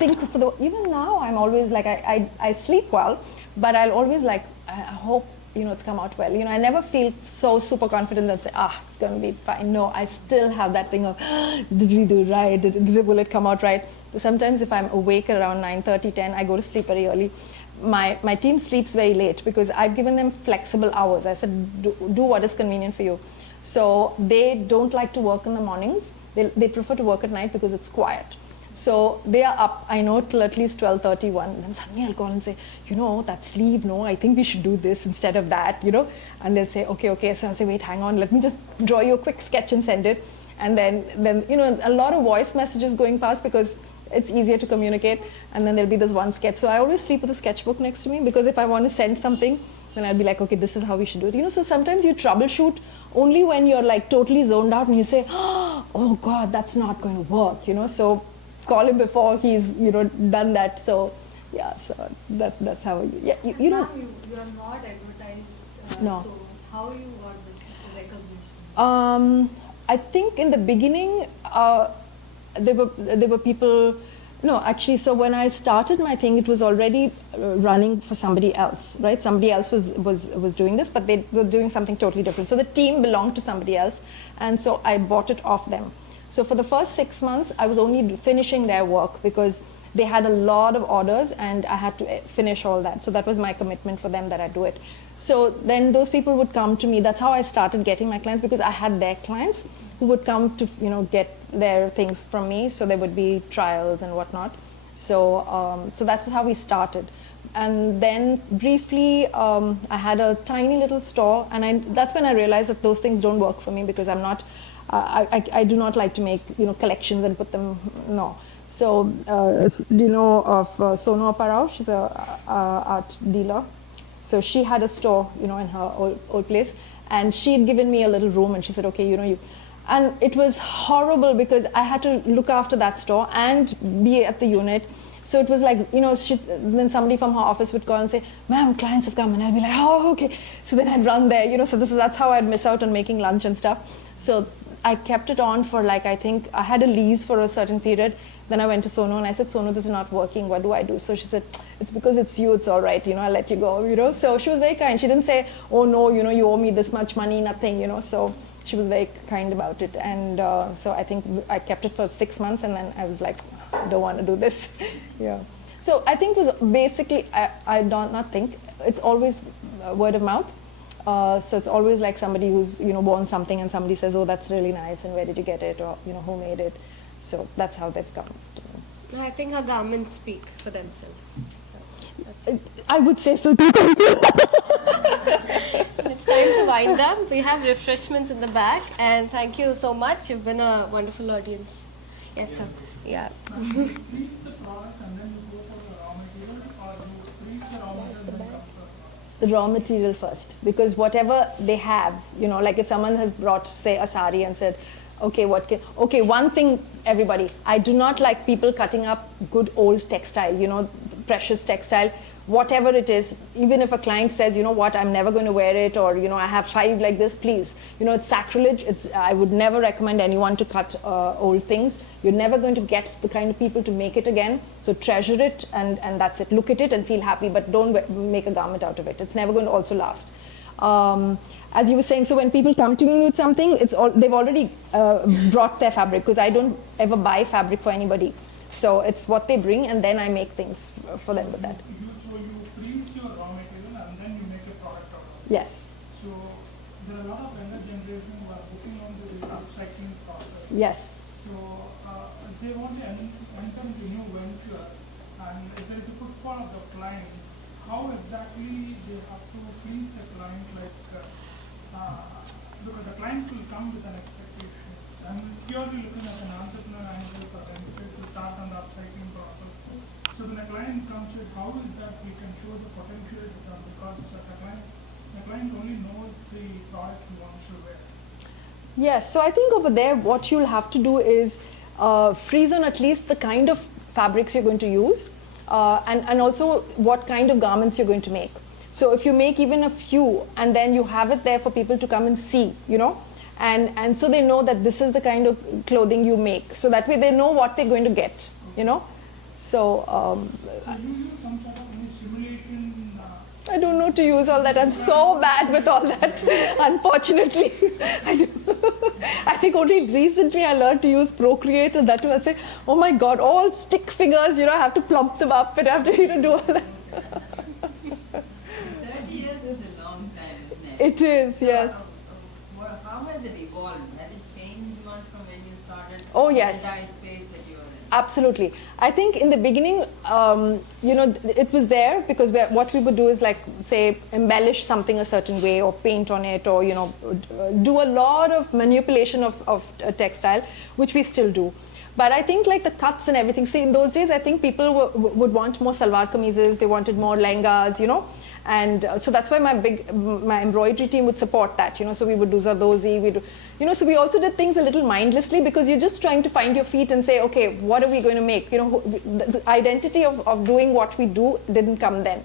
think even now I'm always like, I sleep well, but I'll always like, I hope it's come out well. I never feel so super confident that say, it's going to be fine. No, I still have that thing of, did we do it right? Will it come out right? Sometimes if I'm awake around 9:30, 10, I go to sleep very early. My team sleeps very late because I've given them flexible hours. I said, do what is convenient for you. So they don't like to work in the mornings. They prefer to work at night because it's quiet. So they are up, I know, till at least 12:31. Then suddenly I'll call and say, that sleep, no, I think we should do this instead of that, And they'll say, okay. So I'll say, wait, hang on, let me just draw you a quick sketch and send it. And then a lot of voice messages going past because it's easier to communicate. And then there'll be this one sketch. So I always sleep with a sketchbook next to me, because if I want to send something, then I'll be like, okay, this is how we should do it. So sometimes you troubleshoot only when you're like totally zoned out and you say, oh God, that's not going to work, So call him before he's done that. So so that's how Now you are not advertised. No. So how you got this recognition? I think in the beginning there were people. No, actually, so when I started my thing, it was already running for somebody else, right? Somebody else was doing this, but they were doing something totally different. So the team belonged to somebody else, and so I bought it off them. So for the first 6 months, I was only finishing their work because they had a lot of orders and I had to finish all that. So that was my commitment for them, that I do it. So then those people would come to me. That's how I started getting my clients, because I had their clients who would come to get their things from me. So there would be trials and whatnot. So so that's how we started. And then briefly, I had a tiny little store, and that's when I realized that those things don't work for me, because I'm not. I do not like to make collections and put them. No. So do you know of Sonu Aparao? She's a art dealer. So she had a store, in her old place, and she had given me a little room, and she said, okay, you. And it was horrible because I had to look after that store and be at the unit. So it was like, then somebody from her office would call and say, ma'am, clients have come. And I'd be like, oh, okay. So then I'd run there, so that's how I'd miss out on making lunch and stuff. So I kept it on for I think I had a lease for a certain period. Then I went to Sonu and I said, Sonu, this is not working. What do I do? So she said, it's because it's you. It's all right. I'll let you go, So she was very kind. She didn't say, oh, no, you owe me this much money, nothing, So she was very kind about it. And so I think I kept it for 6 months, and then I was like, I don't want to do this. Yeah. So I think it was basically, I don't not think, it's always word of mouth. So it's always like somebody who's, worn something and somebody says, oh, that's really nice, and where did you get it, or, who made it. So that's how they've come to me. I think her garments speak for themselves. I would say so too. It's time to wind up. We have refreshments in the back, and thank you so much. You've been a wonderful audience. Yes, sir. Yeah. Freeze the product and then you go for the raw material, or you freeze the raw material and then come for The raw material first, because whatever they have, like if someone has brought, say, a sari and said, okay, one thing, everybody, I do not like people cutting up good old textile, precious textile, whatever it is. Even if a client says, what, I'm never going to wear it, or, I have 5 like this, please. It's sacrilege. I would never recommend anyone to cut old things. You're never going to get the kind of people to make it again. So treasure it, and that's it. Look at it and feel happy, but don't make a garment out of it. It's never going to also last. As you were saying, so when people come to me with something, they've already brought their fabric, because I don't ever buy fabric for anybody. So it's what they bring, and then I make things for them with that. So you freeze your raw material and then you make a product out of it. Yes. So there are a lot of younger generation who are looking on the upcycling process. Yes. So they want to enter into new venture, and if there is a footfall of the client, how exactly they have to please the client, like because the client will come with an expectation. I'm purely looking at an entrepreneur angle for them to start on the upcycling process. So when a client comes with, how is that we can show the potential to them, because the client only knows the product he wants to wear. Yes, so I think over there what you'll have to do is freeze on at least the kind of fabrics you're going to use, and also what kind of garments you're going to make. So if you make even a few and then you have it there for people to come and see, and so they know that this is the kind of clothing you make. So that way they know what they're going to get, So So you use some sort of any simulation? I don't know to use all that. I'm so bad with all that, unfortunately. I think only recently I learned to use Procreate, and that too I say, oh my God, all stick figures, I have to plump them up and I have to do all that. 30 years is a long time, isn't it? It is, yes. How has it evolved? Has it changed much from when you started? Oh, yes. The entire space that you are in? Absolutely. I think in the beginning, it was there because what we would do is, like, say, embellish something a certain way or paint on it, or, do a lot of manipulation of textile, which we still do. But I think, like, the cuts and everything, see, in those days, I think people would want more salwar kameezes, they wanted more lehengas, and so that's why my embroidery team would support that, so we would do zardozi, so we also did things a little mindlessly, because you're just trying to find your feet and say, okay, what are we going to make? The identity of doing what we do didn't come then,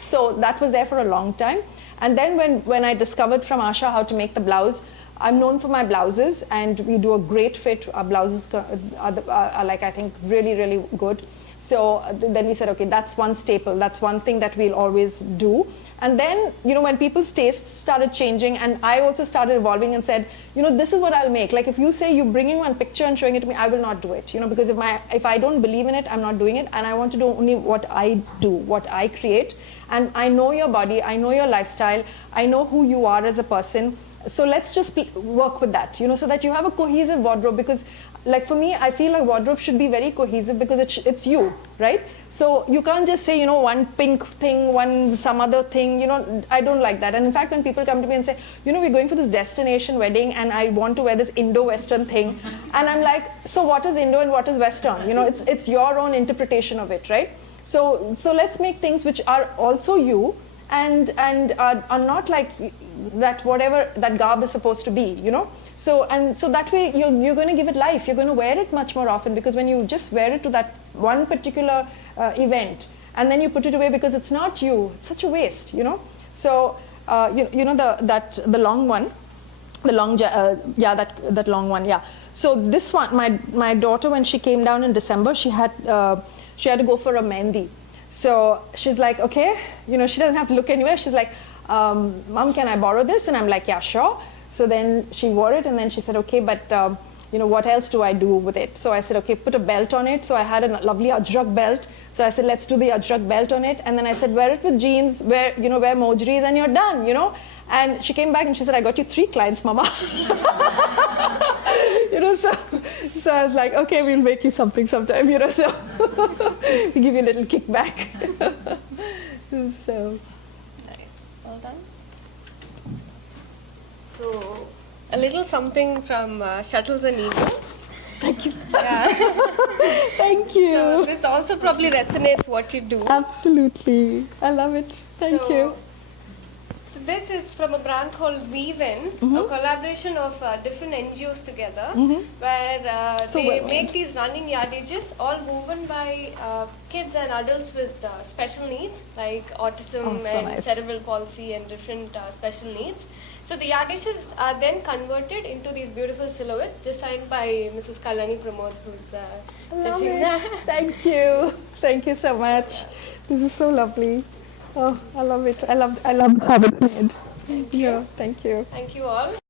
so that was there for a long time. And then when I discovered from Asha how to make the blouse, I'm known for my blouses, and we do a great fit. Our blouses are like, I think, really, really good. So then we said, okay, that's one staple. That's one thing that we'll always do. And then, when people's tastes started changing, and I also started evolving and said, this is what I'll make. Like, if you say you're bringing one picture and showing it to me, I will not do it. Because if I don't believe in it, I'm not doing it. And I want to do only what I do, what I create. And I know your body, I know your lifestyle, I know who you are as a person. So let's just work with that, so that you have a cohesive wardrobe. Because, like, for me, I feel like wardrobe should be very cohesive, because it's you, right? So you can't just say, one pink thing, one some other thing, I don't like that. And in fact, when people come to me and say, we're going for this destination wedding and I want to wear this Indo-Western thing, and I'm like, so what is Indo and what is Western? It's your own interpretation of it, right? So let's make things which are also you, and are not like that, whatever that garb is supposed to be, So that way you're going to give it life. You're going to wear it much more often, because when you just wear it to that one particular event and then you put it away because it's not you, it's such a waste, So the long one, the long that long one, yeah. So this one, my daughter, when she came down in December, she had to go for a mehndi. So she's like, okay, she doesn't have to look anywhere. She's like, Mom, can I borrow this? And I'm like, yeah, sure. So then she wore it, and then she said, okay, but what else do I do with it? So I said, okay, put a belt on it. So I had a lovely ajrak belt. So I said, let's do the ajrak belt on it. And then I said, wear it with jeans, wear mojeries, and you're done, And she came back and she said, I got you 3 clients, Mama. So I was like, okay, we'll make you something sometime, so we give you a little kickback. So. Nice. Well done. So, a little something from Shuttles and Needles. Thank you. Yeah. Thank you. So this also probably resonates what you do. Absolutely. I love it. Thank you. So this is from a brand called Weave-In, a collaboration of different NGOs together, where they make these running yardages, all woven by kids and adults with special needs, like autism and cerebral palsy and different special needs. So the yardages are then converted into these beautiful silhouettes designed by Mrs. Kalani Pramod, who's sitting there. Thank you. Thank you so much. This is so lovely. Oh, I love it. I love how it's made. Thank you. Thank you. Thank you all.